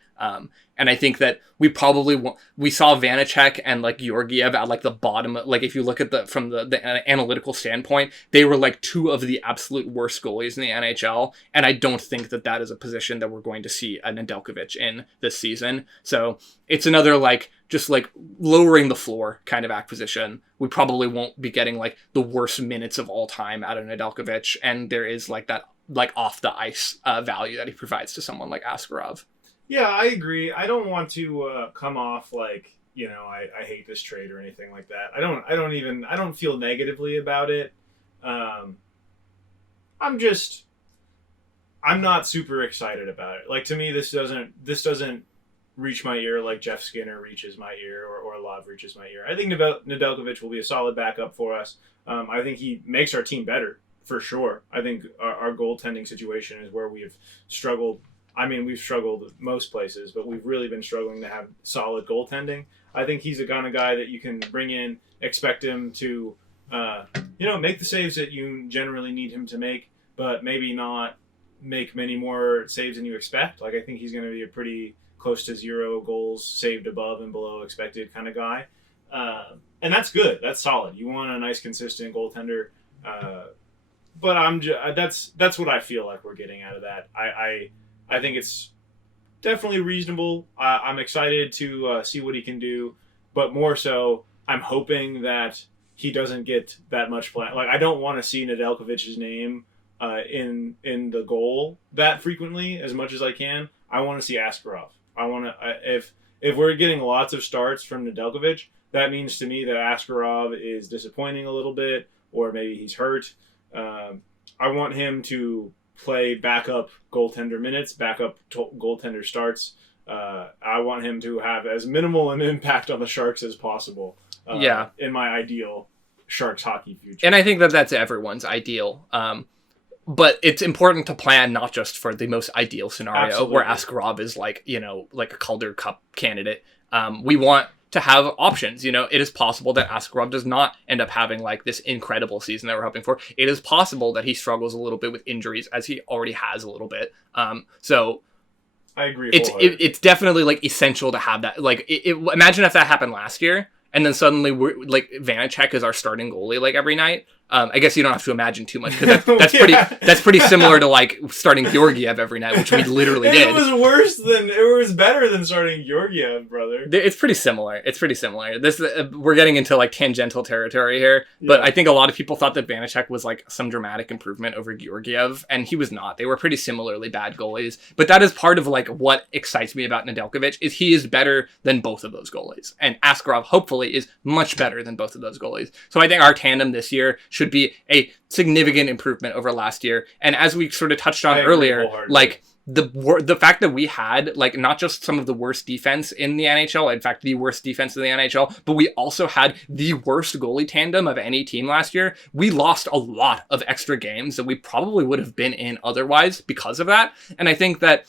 And I think that we saw Vanacek and like Georgiev at like the bottom. Like if you look at from the analytical standpoint, they were like two of the absolute worst goalies in the NHL. And I don't think that is a position that we're going to see a Nedelkovic in this season. So it's another like just like lowering the floor kind of acquisition. We probably won't be getting like the worst minutes of all time out of Nedelkovic. And there is like that like off the ice value that he provides to someone like Askarov. Yeah, I agree. I don't want to come off like, I hate this trade or anything like that. I don't feel negatively about it. I'm not super excited about it. Like to me, this doesn't reach my ear like Jeff Skinner reaches my ear or Orlov reaches my ear. I think Nedelkovic will be a solid backup for us. I think he makes our team better for sure. I think our goaltending situation is where we have struggled. I mean, we've struggled most places, but we've really been struggling to have solid goaltending. I think he's the kind of guy that you can bring in, expect him to, make the saves that you generally need him to make, but maybe not make many more saves than you expect. Like, I think he's going to be a pretty close to 0 goals saved above and below expected kind of guy. And that's good. That's solid. You want a nice, consistent goaltender. But that's what I feel like we're getting out of that. I think it's definitely reasonable. I'm excited to see what he can do, but more so, I'm hoping that he doesn't get that much play. Like, I don't want to see Nedelkovic's name in the goal that frequently as much as I can. I want to see Askarov. I want to if we're getting lots of starts from Nedelkovic, that means to me that Askarov is disappointing a little bit, or maybe he's hurt. I want him to play backup goaltender minutes, backup goaltender starts. I want him to have as minimal an impact on the Sharks as possible. In my ideal Sharks hockey future. And I think that that's everyone's ideal. But it's important to plan not just for the most ideal scenario. Absolutely. Where Askarov is like a Calder Cup candidate. We want to have options. It is possible that Askarov does not end up having like this incredible season that we're hoping for. It is possible that he struggles a little bit with injuries, as he already has a little bit. So I agree. It's definitely like essential to have that. Like, imagine if that happened last year, and then suddenly we're like Vanacek is our starting goalie like every night. I guess you don't have to imagine too much, because that's pretty similar to like starting Georgiev every night, which we literally did. It was better than starting Georgiev, brother. It's pretty similar. This we're getting into like tangential territory here, but I think a lot of people thought that Vanacek was like some dramatic improvement over Georgiev, and he was not. They were pretty similarly bad goalies, but that is part of like what excites me about Nedelkovic is he is better than both of those goalies, and Askarov hopefully is much better than both of those goalies. So I think our tandem this year should be a significant improvement over last year. And as we sort of touched on earlier, like the fact that we had like not just some of the worst defense in the NHL, in fact the worst defense in the NHL, but we also had the worst goalie tandem of any team last year. We lost a lot of extra games that we probably would have been in otherwise because of that. And I think that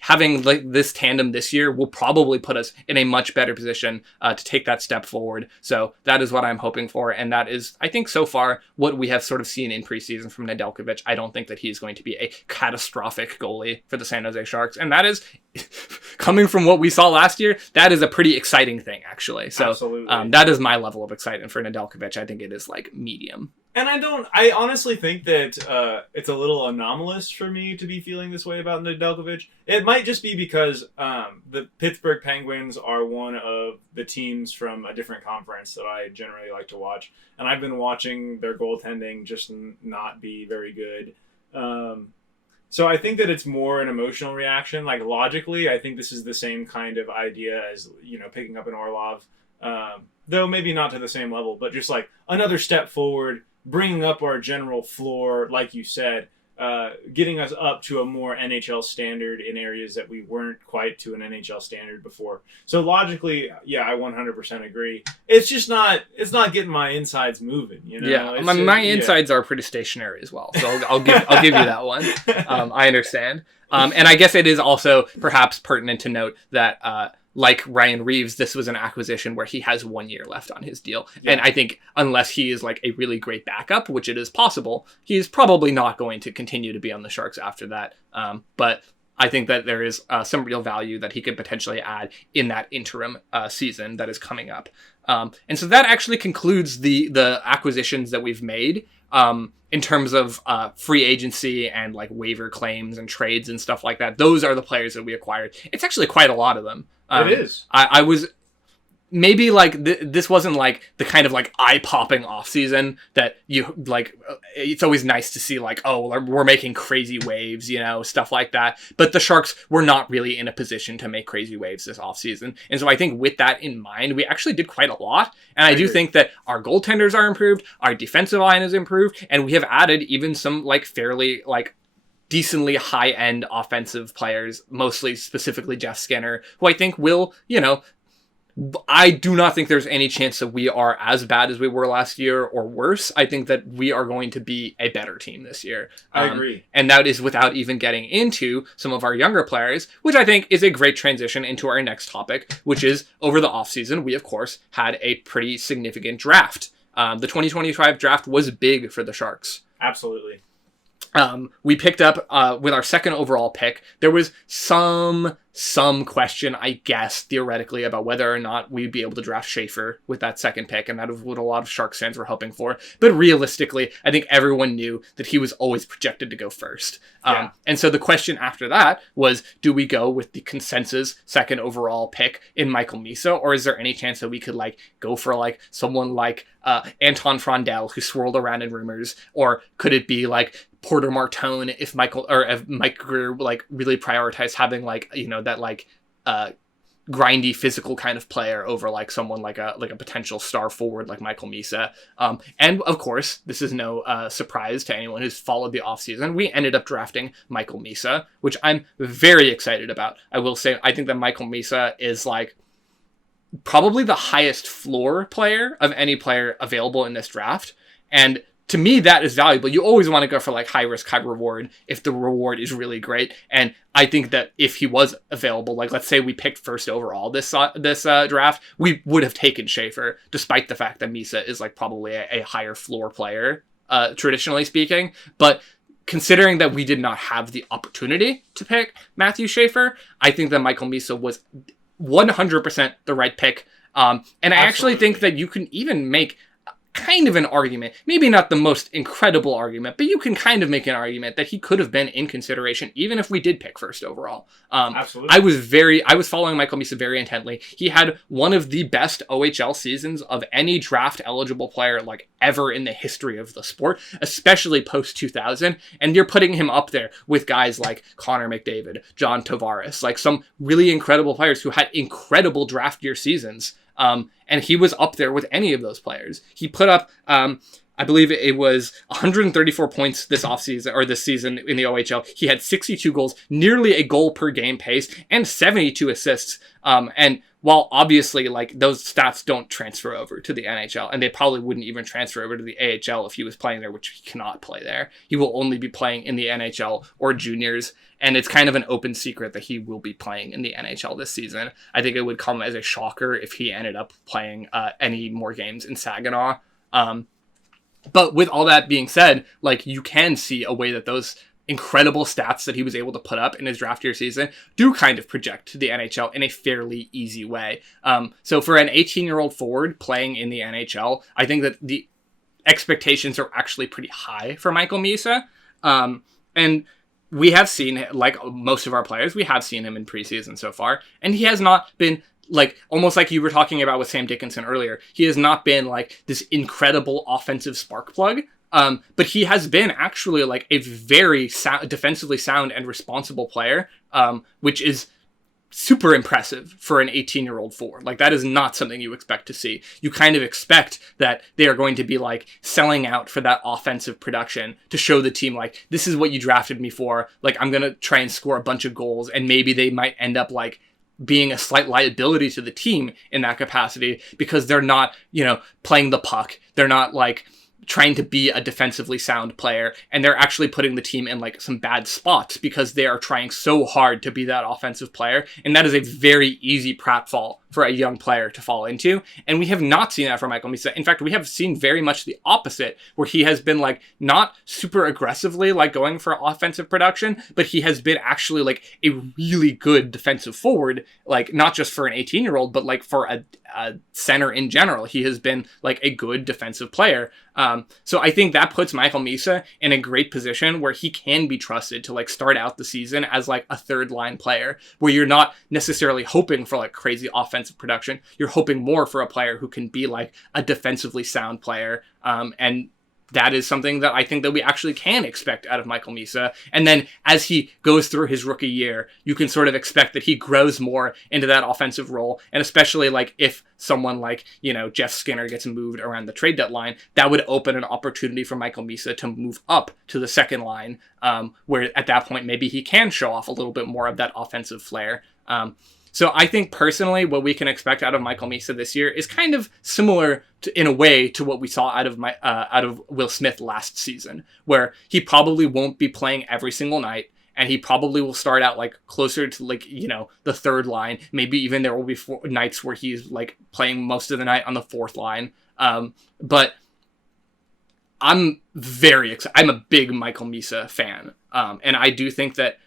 having like this tandem this year will probably put us in a much better position to take that step forward. So that is what I'm hoping for, and that is, I think, so far what we have sort of seen in preseason from Nedelkovic. I don't think that he's going to be a catastrophic goalie for the San Jose Sharks, and that is coming from what we saw last year. That is a pretty exciting thing, actually. So that is my level of excitement for Nedelkovic. I think it is like medium. And I honestly think that it's a little anomalous for me to be feeling this way about Nedelkovic. It might just be because the Pittsburgh Penguins are one of the teams from a different conference that I generally like to watch. And I've been watching their goaltending just not be very good. So I think that it's more an emotional reaction. Like, logically, I think this is the same kind of idea as, picking up an Orlov. Though maybe not to the same level, but just like another step forward, bringing up our general floor, like you said, getting us up to a more NHL standard in areas that we weren't quite to an NHL standard before. So logically, yeah, I 100% agree. It's just it's not getting my insides moving, Yeah, my insides are pretty stationary as well. So I'll give you that one. I understand. And I guess it is also perhaps pertinent to note that like Ryan Reaves, this was an acquisition where he has 1 year left on his deal. Yeah. And I think unless he is like a really great backup, which it is possible, he's probably not going to continue to be on the Sharks after that. But I think that there is some real value that he could potentially add in that interim season that is coming up. And so that actually concludes the acquisitions that we've made. In terms of free agency and like waiver claims and trades and stuff like that. Those are the players that we acquired. It's actually quite a lot of them. It is. I was maybe like this wasn't like the kind of like eye-popping offseason that you like. It's always nice to see like, oh, we're making crazy waves, stuff like that. But the Sharks were not really in a position to make crazy waves this offseason. And so I think with that in mind, we actually did quite a lot. And I do think that our goaltenders are improved, our defensive line is improved, and we have added even some like fairly like decently high-end offensive players, mostly specifically Jeff Skinner, who I think will, I do not think there's any chance that we are as bad as we were last year or worse. I think that we are going to be a better team this year. I agree. And that is without even getting into some of our younger players, which I think is a great transition into our next topic, which is over the offseason, we, of course, had a pretty significant draft. The 2025 draft was big for the Sharks. Absolutely. We picked up with our second overall pick. There was some some question, I guess, theoretically, about whether or not we'd be able to draft Schaefer with that second pick, and that is what a lot of Sharks fans were hoping for. But realistically, I think everyone knew that he was always projected to go first. And so the question after that was, do we go with the consensus second overall pick in Michael Misa, or is there any chance that we could like go for like someone like Anton Frondel, who swirled around in rumors, or could it be like Porter Martone if Mike Greer like really prioritized having like, you know, that like grindy physical kind of player over like someone like a potential star forward like Michael Misa. And of course, this is no surprise to anyone who's followed the offseason. We ended up drafting Michael Misa, which I'm very excited about. I will say, I think that Michael Misa is like probably the highest floor player of any player available in this draft. And to me, that is valuable. You always want to go for like high risk, high reward if the reward is really great. And I think that if he was available, like let's say we picked first overall this draft, we would have taken Schaefer, despite the fact that Misa is like probably a higher floor player, traditionally speaking. But considering that we did not have the opportunity to pick Matthew Schaefer, I think that Michael Misa was 100% the right pick. And I actually think that you can even make kind of an argument, maybe not the most incredible argument, but you can kind of make an argument that he could have been in consideration even if we did pick first overall. Absolutely. I was following Michael Misa very intently. He had one of the best OHL seasons of any draft eligible player like ever in the history of the sport, especially post 2000. And you're putting him up there with guys like Connor McDavid, John Tavares, like some really incredible players who had incredible draft year seasons. And he was up there with any of those players. He put up, I believe it was 134 points this offseason or this season in the OHL. He had 62 goals, nearly a goal per game pace, and 72 assists. And while obviously like those stats don't transfer over to the NHL, and they probably wouldn't even transfer over to the AHL if he was playing there, which he cannot play there. He will only be playing in the NHL or juniors. And it's kind of an open secret that he will be playing in the NHL this season. I think it would come as a shocker if he ended up playing any more games in Saginaw. But with all that being said, like you can see a way that those incredible stats that he was able to put up in his draft year season do kind of project to the NHL in a fairly easy way. So for an 18-year-old forward playing in the NHL, I think that the expectations are actually pretty high for Michael Misa. And we have seen, like most of our players, we have seen him in preseason so far, and he has not been like, almost like you were talking about with Sam Dickinson earlier, he has not been like this incredible offensive spark plug, but he has been actually like a very defensively sound and responsible player, which is super impressive for an 18-year-old forward. Like, that is not something you expect to see. You kind of expect that they are going to be like selling out for that offensive production to show the team like, this is what you drafted me for. Like, I'm going to try and score a bunch of goals, and maybe they might end up like being a slight liability to the team in that capacity because they're not, you know, playing the puck. They're not like trying to be a defensively sound player, and they're actually putting the team in like some bad spots because they are trying so hard to be that offensive player. And that is a very easy pratfall for a young player to fall into. And we have not seen that from Michael Misa. In fact, we have seen very much the opposite, where he has been like not super aggressively like going for offensive production, but he has been actually like a really good defensive forward, like not just for an 18-year-old, but like for a center in general. He has been like a good defensive player. So I think that puts Michael Misa in a great position where he can be trusted to like start out the season as like a third line player, where you're not necessarily hoping for like crazy offensive production. You're hoping more for a player who can be like a defensively sound player. And that is something that I think that we actually can expect out of Michael Misa. And then as he goes through his rookie year, you can sort of expect that he grows more into that offensive role. And especially like if someone like, you know, Jeff Skinner gets moved around the trade deadline, that would open an opportunity for Michael Misa to move up to the second line, where at that point, maybe he can show off a little bit more of that offensive flair. So I think personally, what we can expect out of Michael Misa this year is kind of similar to, in a way, to what we saw out of Will Smith last season, where he probably won't be playing every single night, and he probably will start out like closer to like, you know, the third line. Maybe even there will be nights where he's like playing most of the night on the fourth line. But I'm very excited. I'm a big Michael Misa fan, and I do think that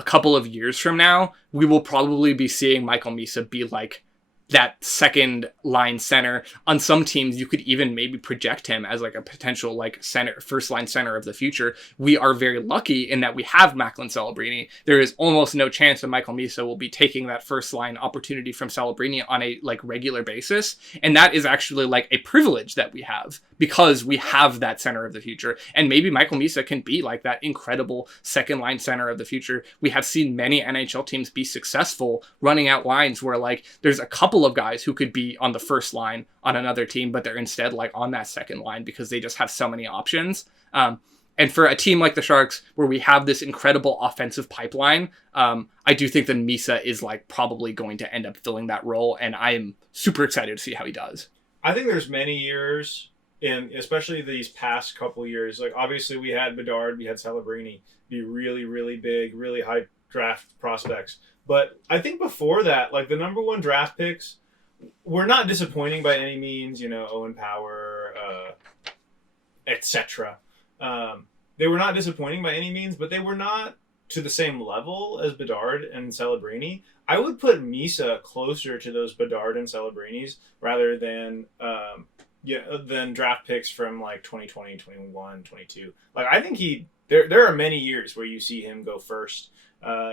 a couple of years from now, we will probably be seeing Michael Misa be like that second line center. On some teams, you could even maybe project him as like a potential like first line center of the future. We are very lucky in that we have Macklin Celebrini. There is almost no chance that Michael Misa will be taking that first line opportunity from Celebrini on a like regular basis. And that is actually like a privilege that we have because we have that center of the future. And maybe Michael Misa can be like that incredible second line center of the future. We have seen many NHL teams be successful running out lines where like there's a couple of guys who could be on the first line on another team, but they're instead like on that second line because they just have so many options. And for a team like the Sharks, where we have this incredible offensive pipeline, I do think that Misa is like probably going to end up filling that role, and I am super excited to see how he does. I think there's many years, in especially these past couple years, like obviously we had Bedard, we had Celebrini be really, really big, really high draft prospects. But I think before that, like the number one draft picks were not disappointing by any means, Owen Power, etc. They were not disappointing by any means, but they were not to the same level as Bedard and Celebrini. I would put Misa closer to those Bedard and Celebrinis rather than draft picks from like 2020, 21, 22. Like I think there are many years where you see him go first.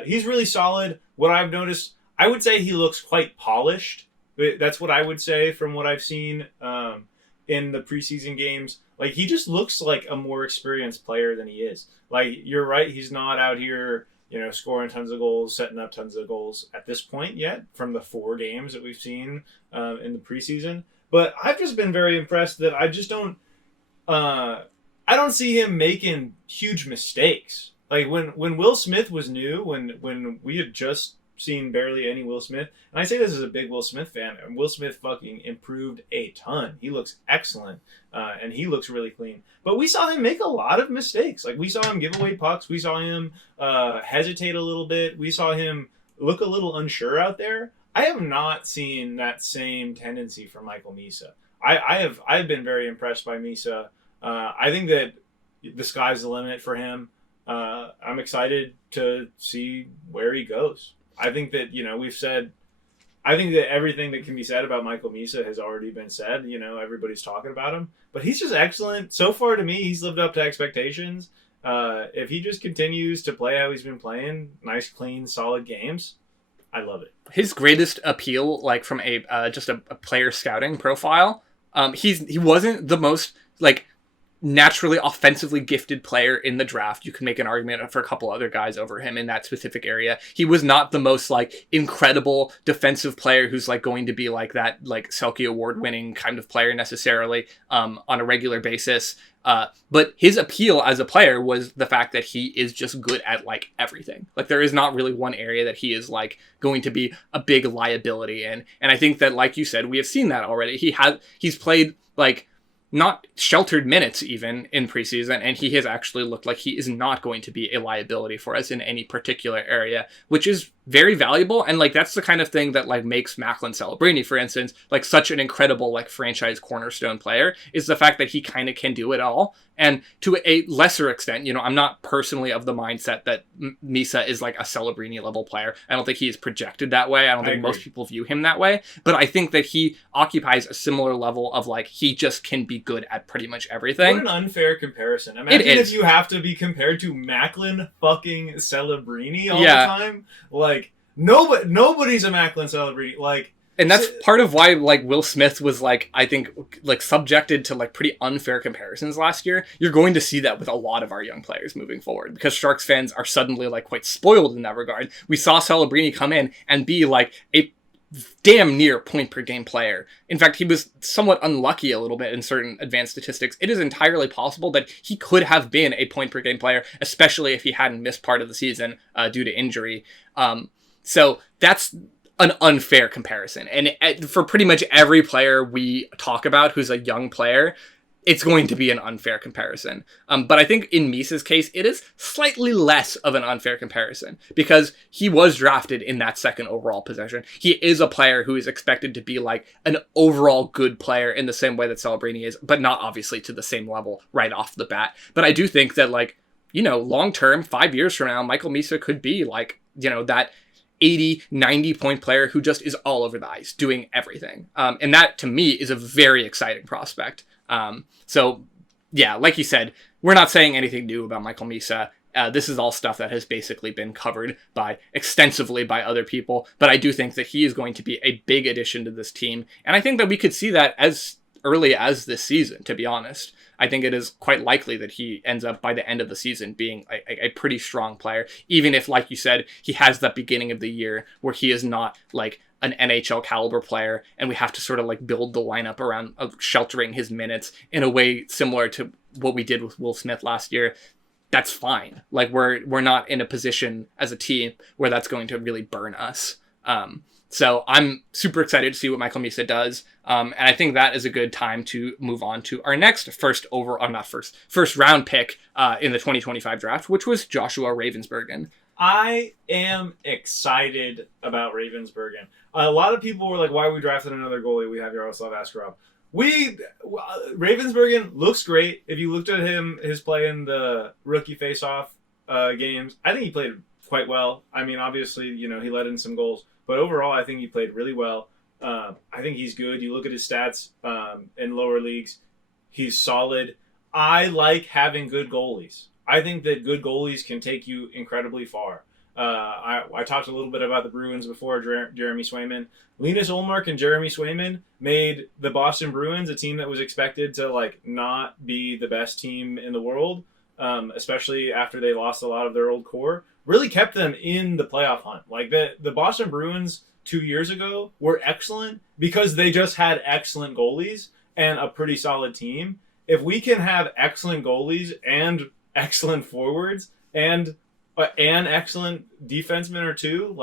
He's really solid. What I've noticed, I would say he looks quite polished. That's what I would say from what I've seen in the preseason games. Like, he just looks like a more experienced player than he is. Like, you're right, he's not out here, scoring tons of goals, setting up tons of goals at this point yet from the 4 games that we've seen in the preseason. But I've just been very impressed that I just don't... I don't see him making huge mistakes. Like, when Will Smith was new, when we had just seen barely any Will Smith, and I say this as a big Will Smith fan, and Will Smith fucking improved a ton. He looks excellent, and he looks really clean. But we saw him make a lot of mistakes. Like, we saw him give away pucks. We saw him hesitate a little bit. We saw him look a little unsure out there. I have not seen that same tendency from Michael Misa. I've been very impressed by Misa. I think that the sky's the limit for him. I'm excited to see where he goes. I think that, I think that everything that can be said about Michael Misa has already been said. Everybody's talking about him. But he's just excellent. So far, to me, he's lived up to expectations. If he just continues to play how he's been playing, nice, clean, solid games, I love it. His greatest appeal, like from just a player scouting profile, he wasn't the most, like, naturally offensively gifted player in the draft. You can make an argument for a couple other guys over him in that specific area. He was not the most like incredible defensive player who's like going to be like that like Selke award winning kind of player necessarily on a regular basis. But his appeal as a player was the fact that he is just good at like everything. Like there is not really one area that he is like going to be a big liability in. And I think that, like you said, we have seen that already. He's played like not sheltered minutes even in preseason, and he has actually looked like he is not going to be a liability for us in any particular area, which is very valuable. And like that's the kind of thing that like makes Macklin Celebrini, for instance, like such an incredible like franchise cornerstone player, is the fact that he kind of can do it all. And to a lesser extent, I'm not personally of the mindset that Misa is like a Celebrini level player. I don't think he is projected that way. I don't think most people view him that way. But I think that he occupies a similar level of like, he just can be good at pretty much everything. What an unfair comparison. Imagine if you have to be compared to Macklin fucking Celebrini all the time. Like, nobody's a Macklin Celebrini. Like, and that's part of why, like, Will Smith was, like, I think, like, subjected to, like, pretty unfair comparisons last year. You're going to see that with a lot of our young players moving forward, because Sharks fans are suddenly, like, quite spoiled in that regard. We saw Celebrini come in and be, like, a damn near point-per-game player. In fact, he was somewhat unlucky a little bit in certain advanced statistics. It is entirely possible that he could have been a point-per-game player, especially if he hadn't missed part of the season due to injury. So that's an unfair comparison. And for pretty much every player we talk about who's a young player, it's going to be an unfair comparison. But I think in Misa's case, it is slightly less of an unfair comparison because he was drafted in that second overall position. He is a player who is expected to be like an overall good player in the same way that Celebrini is, but not obviously to the same level right off the bat. But I do think that like long term, 5 years from now, Michael Misa could be like, that 80, 90 point player who just is all over the ice doing everything. And that to me is a very exciting prospect. So yeah, like you said, we're not saying anything new about Michael Misa. This is all stuff that has basically been covered extensively by other people, but I do think that he is going to be a big addition to this team. And I think that we could see that as early as this season, to be honest. I think it is quite likely that he ends up by the end of the season being a pretty strong player, even if, like you said, he has that beginning of the year where he is not like an NHL caliber player and we have to sort of like build the lineup around sheltering his minutes in a way similar to what we did with Will Smith last year. That's fine. Like we're not in a position as a team where that's going to really burn us. So I'm super excited to see what Michael Misa does. And I think that is a good time to move on to our next first round pick in the 2025 draft, which was Joshua Ravensbergen. I am excited about Ravensbergen. A lot of people were like, why are we drafting another goalie? We have Yaroslav Askarov. Ravensbergen looks great. If you looked at his play in the rookie face-off games, I think he played quite well. I mean, obviously, he let in some goals. But overall, I think he played really well. I think he's good. You look at his stats in lower leagues, he's solid. I like having good goalies. I think that good goalies can take you incredibly far. I talked a little bit about the Bruins before, Jeremy Swayman. Linus Ullmark and Jeremy Swayman made the Boston Bruins a team that was expected to not be the best team in the world, especially after they lost a lot of their old core. Really kept them in the playoff hunt. Like the Boston Bruins 2 years ago were excellent because they just had excellent goalies and a pretty solid team. If we can have excellent goalies and excellent forwards and an excellent defenseman or two,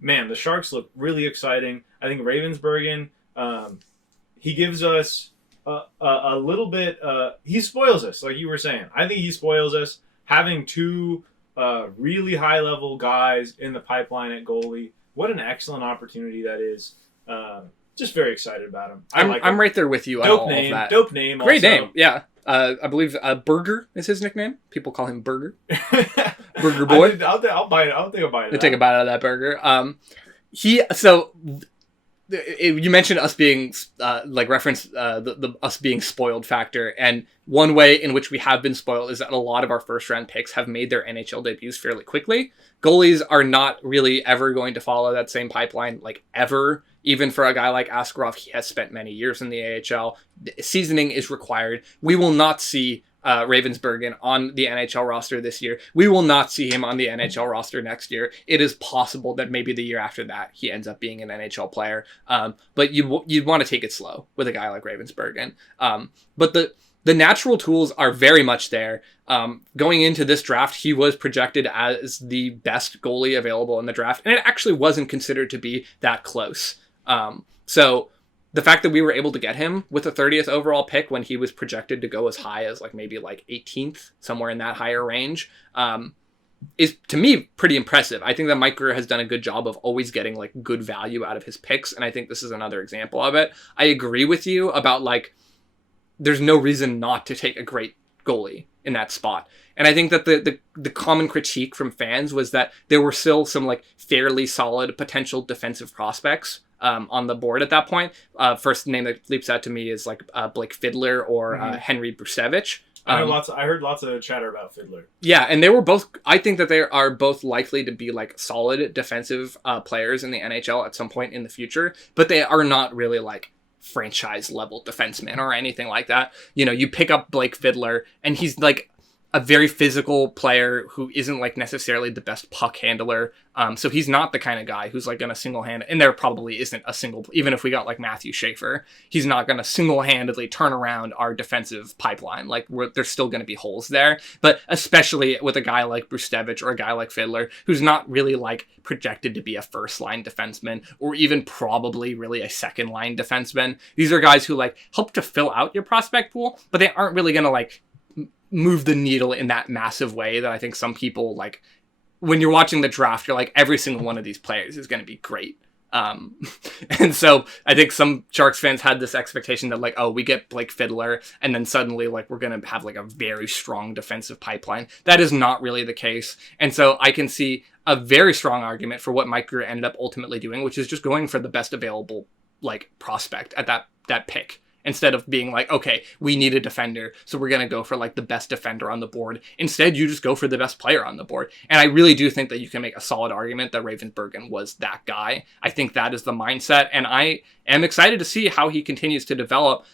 man, the Sharks look really exciting. I think Ravensbergen, he gives us a little bit, he spoils us, like you were saying. I think he spoils us having two really high-level guys in the pipeline at goalie. What an excellent opportunity that is. Just very excited about him. I'm right there with you on all of that. Dope name. Great name, yeah. I believe Burger is his nickname. People call him Burger. Burger Boy. I'll bite it. I'll take a bite of it. Take a bite out of that burger. You mentioned us being the us being spoiled factor, and one way in which we have been spoiled is that a lot of our first round picks have made their NHL debuts fairly quickly. Goalies are not really ever going to follow that same pipeline, ever. Even for a guy like Askarov, he has spent many years in the AHL. Seasoning is required. We will not see Ravensbergen on the NHL roster this year. We will not see him on the NHL roster next year. It is possible that maybe the year after that he ends up being an NHL player. But you'd want to take it slow with a guy like Ravensbergen. But the natural tools are very much there. Going into this draft, he was projected as the best goalie available in the draft, and it actually wasn't considered to be that close. So the fact that we were able to get him with the 30th overall pick when he was projected to go as high as maybe 18th, somewhere in that higher range, is to me pretty impressive. I think that Mike Grier has done a good job of always getting good value out of his picks, and I think this is another example of it. I agree with you about there's no reason not to take a great goalie in that spot. And I think that the common critique from fans was that there were still some fairly solid potential defensive prospects on the board at that point. First name that leaps out to me is Blake Fiddler or Henry Brusevich. I heard lots of chatter about Fiddler. Yeah, and they were both. I think that they are both likely to be solid defensive players in the NHL at some point in the future, but they are not really franchise level defenseman or anything like that. You pick up Blake Fiddler and he's a very physical player who isn't necessarily the best puck handler. So he's not the kind of guy who's going to single hand, and there probably isn't a single, even if we got Matthew Schaefer, he's not going to single-handedly turn around our defensive pipeline. There's still going to be holes there, but especially with a guy like Brustevich or a guy like Fiddler, who's not really projected to be a first-line defenseman or even probably really a second-line defenseman. These are guys who help to fill out your prospect pool, but they aren't really going to move the needle in that massive way that I think some people when you're watching the draft, you're every single one of these players is going to be great. And so I think some Sharks fans had this expectation that like, oh, we get Blake Fiddler and then suddenly like we're going to have like a very strong defensive pipeline. That is not really the case. And so I can see a very strong argument for what Mike Grier ended up ultimately doing, which is just going for the best available like prospect at that pick. Instead of being like, okay, we need a defender, so we're going to go for like the best defender on the board. Instead, you just go for the best player on the board. And I really do think that you can make a solid argument that Ravensbergen was that guy. I think that is the mindset, and I am excited to see how he continues to develop.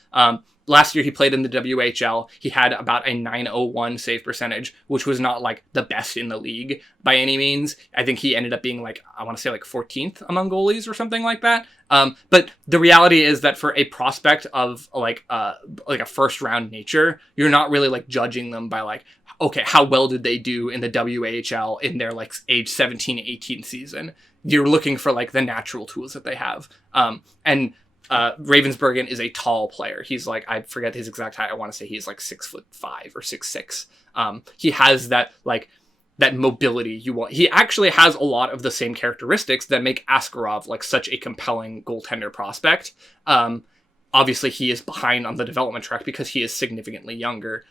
Last year, he played in the WHL. He had about a .901 save percentage, which was not like the best in the league by any means. I think he ended up being like, I want to say like 14th among goalies or something like that. But the reality is that for a prospect of like a first round nature, you're not really like judging them by like, okay, how well did they do in the WHL in their like age 17, 18 season? You're looking for like the natural tools that they have. Ravensbergen is a tall player. He's like, I forget his exact height. I want to say he's like 6'5" or 6'6". He has that like that mobility you want. He actually has a lot of the same characteristics that make Askarov like such a compelling goaltender prospect. Obviously he is behind on the development track because he is significantly younger.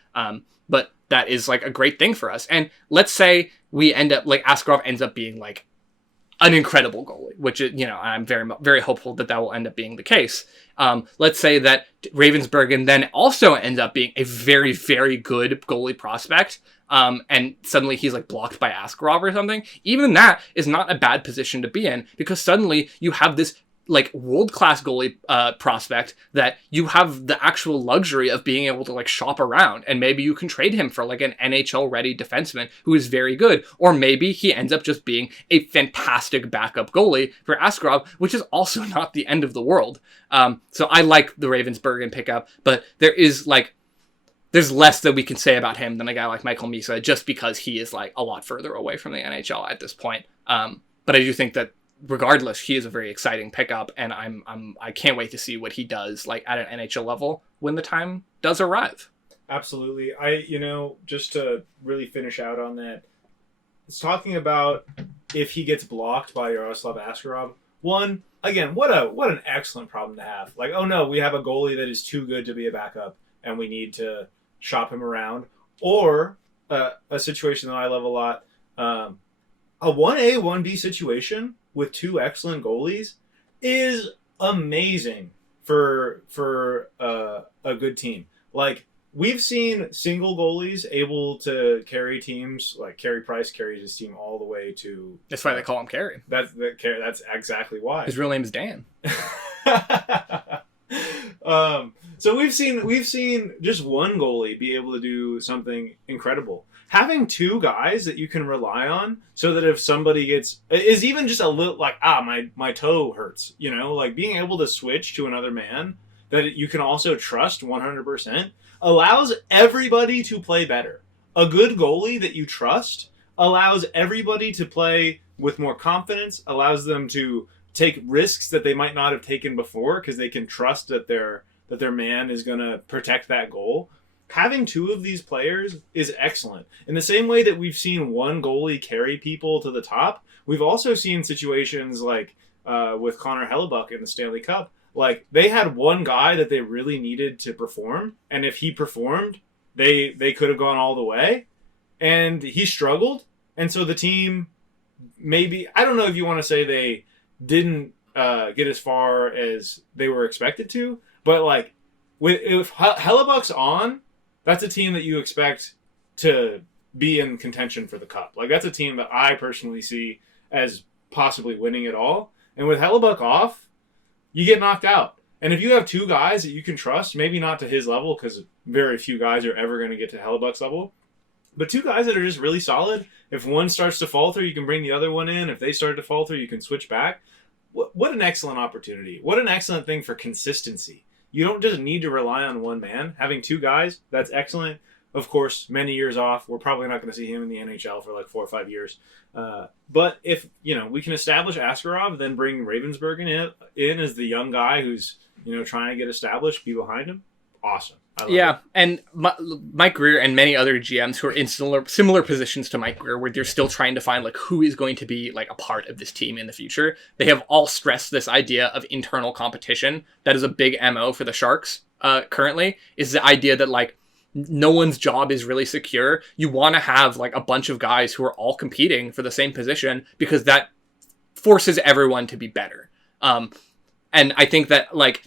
But that is like a great thing for us. And let's say we end up like Askarov ends up being like an incredible goalie, which is, I'm very, very hopeful that will end up being the case. Let's say that Ravensbergen then also ends up being a very, very good goalie prospect. And suddenly he's like blocked by Askarov or something. Even that is not a bad position to be in, because suddenly you have this like world-class goalie prospect that you have the actual luxury of being able to like shop around, and maybe you can trade him for like an NHL ready defenseman who is very good, or maybe he ends up just being a fantastic backup goalie for Askarov, which is also not the end of the world. So I like the Ravensbergen pickup, but there's less that we can say about him than a guy like Michael Misa, just because he is like a lot further away from the NHL at this point. But I do think that regardless, he is a very exciting pickup, and I can't wait to see what he does like at an NHL level when the time does arrive. Absolutely. Just to really finish out on that, it's talking about if he gets blocked by Yaroslav Askarov. One, again, what an excellent problem to have. Like, oh no, we have a goalie that is too good to be a backup, and we need to shop him around. Or a situation that I love a lot, a 1A, 1B situation with two excellent goalies is amazing for a good team. Like, we've seen single goalies able to carry teams, like Carey Price carries his team all the way to... That's why they call him Carey. That's exactly why. His real name is Dan. So we've seen just one goalie be able to do something incredible. Having two guys that you can rely on, so that if somebody is even just a little like, my toe hurts, like being able to switch to another man that you can also trust 100% allows everybody to play better. A good goalie that you trust allows everybody to play with more confidence, allows them to take risks that they might not have taken before because they can trust that their man is going to protect that goal. Having two of these players is excellent. In the same way that we've seen one goalie carry people to the top, we've also seen situations like with Connor Hellebuck in the Stanley Cup. Like, they had one guy that they really needed to perform, and if he performed, they could have gone all the way. And he struggled, and so the team, maybe, I don't know if you want to say they didn't get as far as they were expected to, but like, if Hellebuck's on, that's a team that you expect to be in contention for the cup. Like, that's a team that I personally see as possibly winning it all. And with Hellebuck off, you get knocked out. And if you have two guys that you can trust, maybe not to his level, because very few guys are ever going to get to Hellebuck's level, but two guys that are just really solid, if one starts to falter, you can bring the other one in. If they start to falter, you can switch back. What an excellent opportunity. What an excellent thing for consistency. You don't just need to rely on one man. Having two guys, that's excellent. Of course, many years off. We're probably not going to see him in the NHL for like 4 or 5 years. But if, we can establish Askarov, then bring Ravensbergen in as the young guy who's, trying to get established, be behind him. Awesome. I love Yeah, it. and Mike Greer and many other GMs who are in similar positions to Mike Greer, where they're still trying to find like who is going to be like a part of this team in the future. They have all stressed this idea of internal competition. That is a big MO for the Sharks currently. Is the idea that like no one's job is really secure. You want to have like a bunch of guys who are all competing for the same position because that forces everyone to be better. And I think that like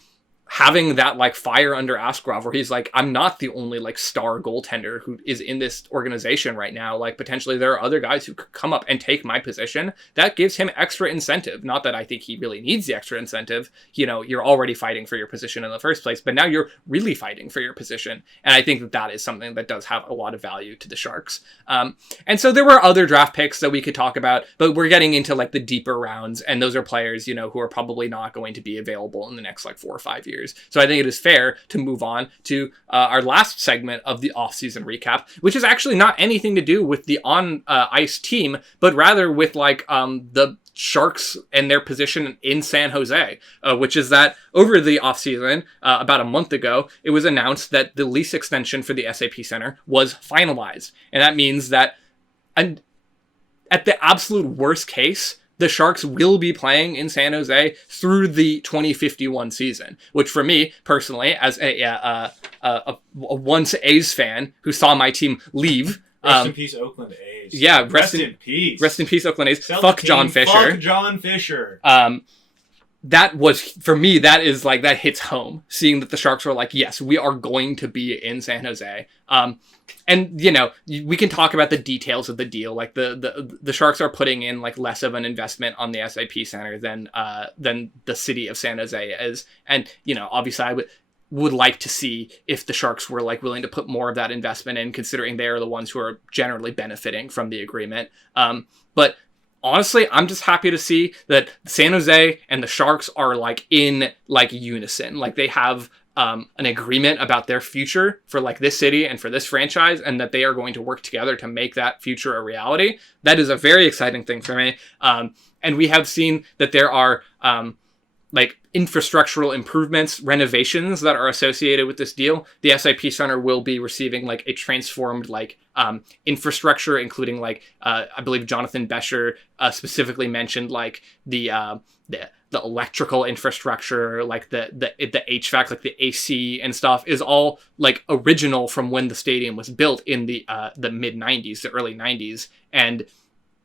having that like fire under Askarov where he's like, I'm not the only like star goaltender who is in this organization right now. Like potentially there are other guys who could come up and take my position. That gives him extra incentive. Not that I think he really needs the extra incentive. You know, you're already fighting for your position in the first place, but now you're really fighting for your position. And I think that that is something that does have a lot of value to the Sharks. And so there were other draft picks that we could talk about, but we're getting into like the deeper rounds. And those are players, you know, who are probably not going to be available in the next like 4 or 5 years. So I think it is fair to move on to our last segment of the off-season recap, which is actually not anything to do with the on-ice team, but rather with like the Sharks and their position in San Jose, which is that over the offseason, about a month ago, it was announced that the lease extension for the SAP Center was finalized. And that means that at the absolute worst case, the Sharks will be playing in San Jose through the 2051 season, which for me, personally, as a once A's fan who saw my team leave... Rest in peace, Oakland A's. Yeah, rest in peace. Rest in peace, Oakland A's. Tell Fuck the John team, Fisher. Fuck John Fisher. That was, for me, that is like, that hits home. Seeing that the Sharks were like, yes, we are going to be in San Jose. And, you know, we can talk about the details of the deal. Like, the Sharks are putting in, like, less of an investment on the SAP Center than the city of San Jose is. And, you know, obviously I would like to see if the Sharks were, like, willing to put more of that investment in, considering they are the ones who are generally benefiting from the agreement. But honestly, I'm just happy to see that San Jose and the Sharks are like in like unison. Like they have an agreement about their future for like this city and for this franchise, and that they are going to work together to make that future a reality. That is a very exciting thing for me. And we have seen that there are like infrastructural improvements, renovations that are associated with this deal. The SAP Center will be receiving like a transformed like infrastructure, including like I believe Jonathan Bescher specifically mentioned like the electrical infrastructure, like the HVAC, like the AC and stuff is all like original from when the stadium was built in the mid 90s, the early 90s. And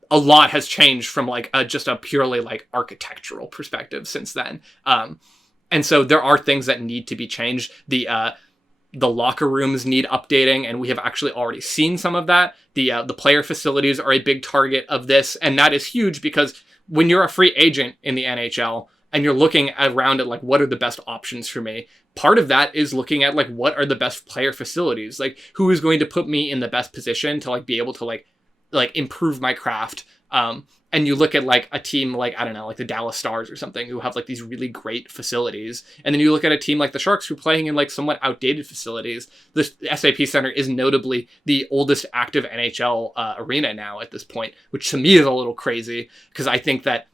a lot has changed from like just a purely like architectural perspective since then. And so there are things that need to be changed. The locker rooms need updating, and we have actually already seen some of that. The player facilities are a big target of this, and that is huge because when you're a free agent in the NHL and you're looking around at like what are the best options for me, part of that is looking at like what are the best player facilities, like who is going to put me in the best position to like be able to like improve my craft. And you look at like a team like, I don't know, like the Dallas Stars or something who have like these really great facilities. And then you look at a team like the Sharks who are playing in like somewhat outdated facilities. The SAP Center is notably the oldest active NHL arena now at this point, which to me is a little crazy because I think that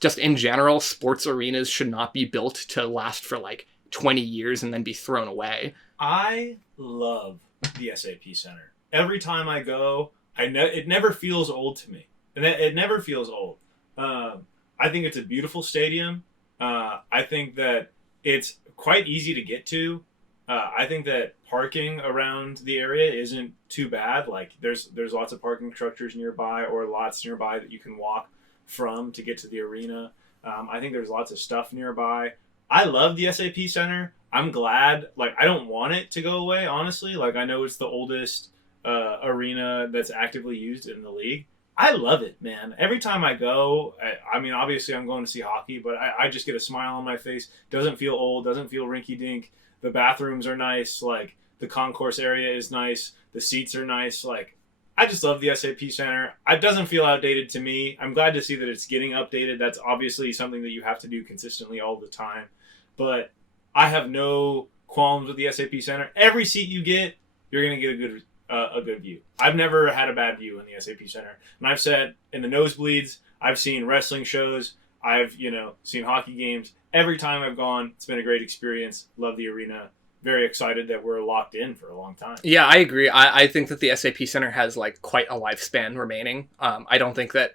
just in general, sports arenas should not be built to last for like 20 years and then be thrown away. I love the SAP Center. Every time I go, it never feels old to me. And it never feels old. I think it's a beautiful stadium. I think that it's quite easy to get to. I think that parking around the area isn't too bad. Like there's lots of parking structures nearby or lots nearby that you can walk from to get to the arena. I think there's lots of stuff nearby. I love the SAP Center. I'm glad. Like I don't want it to go away, honestly. Like I know it's the oldest arena that's actively used in the league. I love it, man. Every time I go, I mean, obviously I'm going to see hockey, but I just get a smile on my face. Doesn't feel old, doesn't feel rinky-dink. The bathrooms are nice. Like, the concourse area is nice. The seats are nice. Like, I just love the SAP Center. It doesn't feel outdated to me. I'm glad to see that it's getting updated. That's obviously something that you have to do consistently all the time. But I have no qualms with the SAP Center. Every seat you get, you're going to get a good view. I've never had a bad view in the SAP Center. And I've sat in the nosebleeds. I've seen wrestling shows. I've, seen hockey games. Every time I've gone, it's been a great experience. Love the arena. very excited that we're locked in for a long time. Yeah, I agree. I think that the SAP Center has like quite a lifespan remaining. I don't think that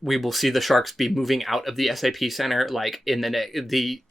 we will see the Sharks be moving out of the SAP Center like in the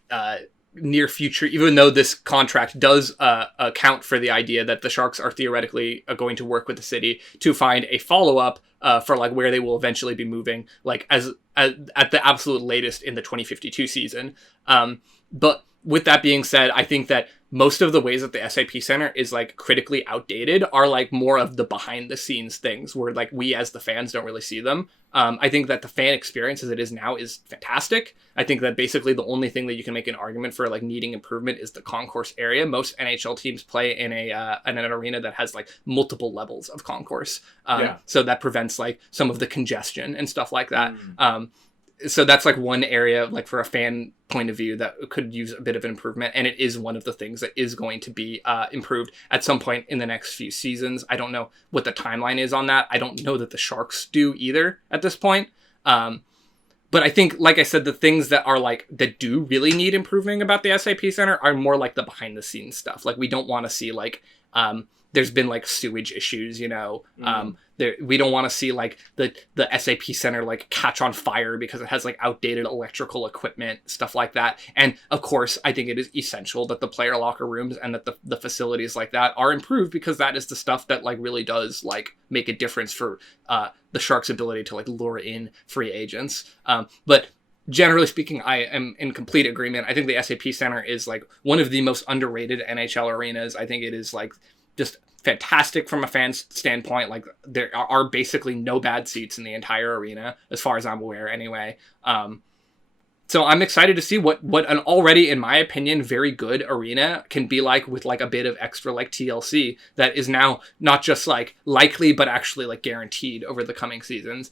near future, even though this contract does account for the idea that the Sharks are theoretically going to work with the city to find a follow-up for like where they will eventually be moving, like as at the absolute latest in the 2052 season. But with that being said, I think that most of the ways that the SAP Center is like critically outdated are like more of the behind the scenes things where like we as the fans don't really see them. I think that the fan experience as it is now is fantastic. I think that basically the only thing that you can make an argument for like needing improvement is the concourse area. Most NHL teams play in an arena that has like multiple levels of concourse. So that prevents like some of the congestion and stuff like that. So that's like one area, like for a fan point of view, that could use a bit of an improvement. And it is one of the things that is going to be improved at some point in the next few seasons. I don't know what the timeline is on that. I don't know that the Sharks do either at this point. But I think, like I said, the things that are like, that do really need improving about the SAP Center are more like the behind the scenes stuff. Like we don't want to see like, there's been like sewage issues, you know, we don't want to see like the SAP Center like catch on fire because it has like outdated electrical equipment, stuff like that. And of course, I think it is essential that the player locker rooms and that the facilities like that are improved, because that is the stuff that like really does like make a difference for the Sharks' ability to like lure in free agents. But generally speaking, I am in complete agreement. I think the SAP Center is like one of the most underrated NHL arenas. I think it is like just fantastic from a fan standpoint. Like there are basically no bad seats in the entire arena, as far as I'm aware anyway. So I'm excited to see what an already, in my opinion, very good arena can be like with like a bit of extra like TLC that is now not just like likely, but actually like guaranteed over the coming seasons.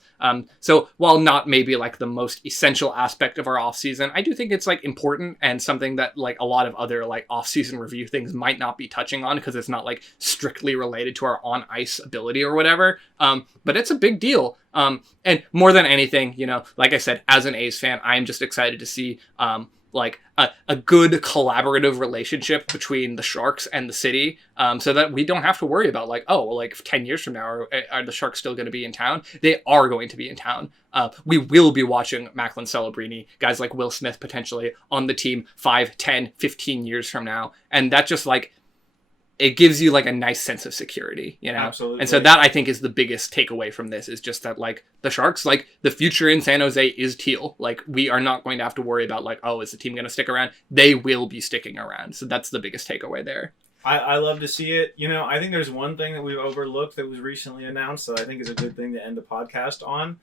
So while not maybe like the most essential aspect of our offseason, I do think it's like important and something that like a lot of other like offseason review things might not be touching on because it's not like strictly related to our on ice ability or whatever. But it's a big deal. And more than anything, you know, like I said, as an A's fan, I'm just excited to see like a good collaborative relationship between the Sharks and the city, so that we don't have to worry about like, oh, well, like 10 years from now, are the Sharks still going to be in town? They are going to be in town. We will be watching Macklin Celebrini, guys like Will Smith potentially on the team 5, 10, 15 years from now. And that just like, it gives you like a nice sense of security, you know? Absolutely. And so that I think is the biggest takeaway from this, is just that like the Sharks, like the future in San Jose is teal. Like we are not going to have to worry about like, oh, is the team going to stick around? They will be sticking around. So that's the biggest takeaway there. I love to see it. You know, I think there's one thing that we've overlooked that was recently announced that I think is a good thing to end the podcast on.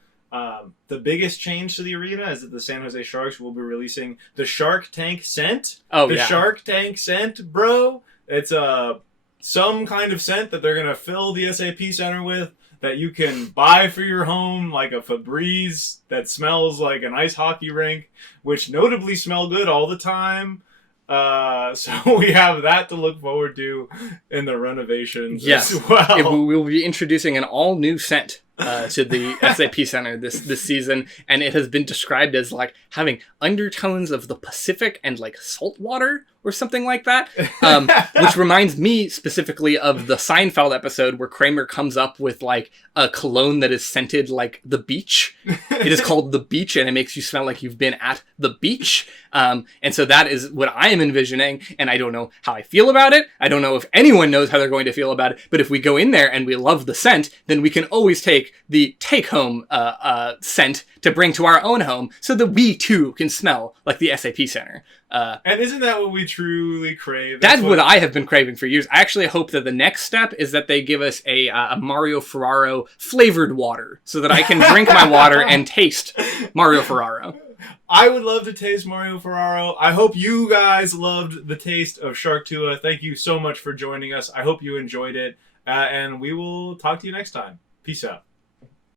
The biggest change to the arena is that the San Jose Sharks will be releasing the Shark Tank scent. Shark Tank scent, bro. It's some kind of scent that they're going to fill the SAP Center with that you can buy for your home, like a Febreze that smells like an ice hockey rink, which notably smell good all the time. So we have that to look forward to in the renovations as well. We will be introducing an all-new scent to the SAP Center this season, and it has been described as like having undertones of the Pacific and like salt water or something like that, which reminds me specifically of the Seinfeld episode where Kramer comes up with like a cologne that is scented like the beach. It is called The Beach, and it makes you smell like you've been at the beach. And so that is what I am envisioning, and I don't know how I feel about it. I don't know if anyone knows how they're going to feel about it, but if we go in there and we love the scent, then we can always take the take-home scent to bring to our own home so that we too can smell like the SAP Center. And isn't that what we truly crave? That's what I have been craving for years. I actually hope that the next step is that they give us a Mario Ferraro flavored water so that I can drink my water and taste Mario Ferraro. I would love to taste Mario Ferraro. I hope you guys loved the taste of Shark Tuah. Thank you so much for joining us. I hope you enjoyed it. And we will talk to you next time. Peace out.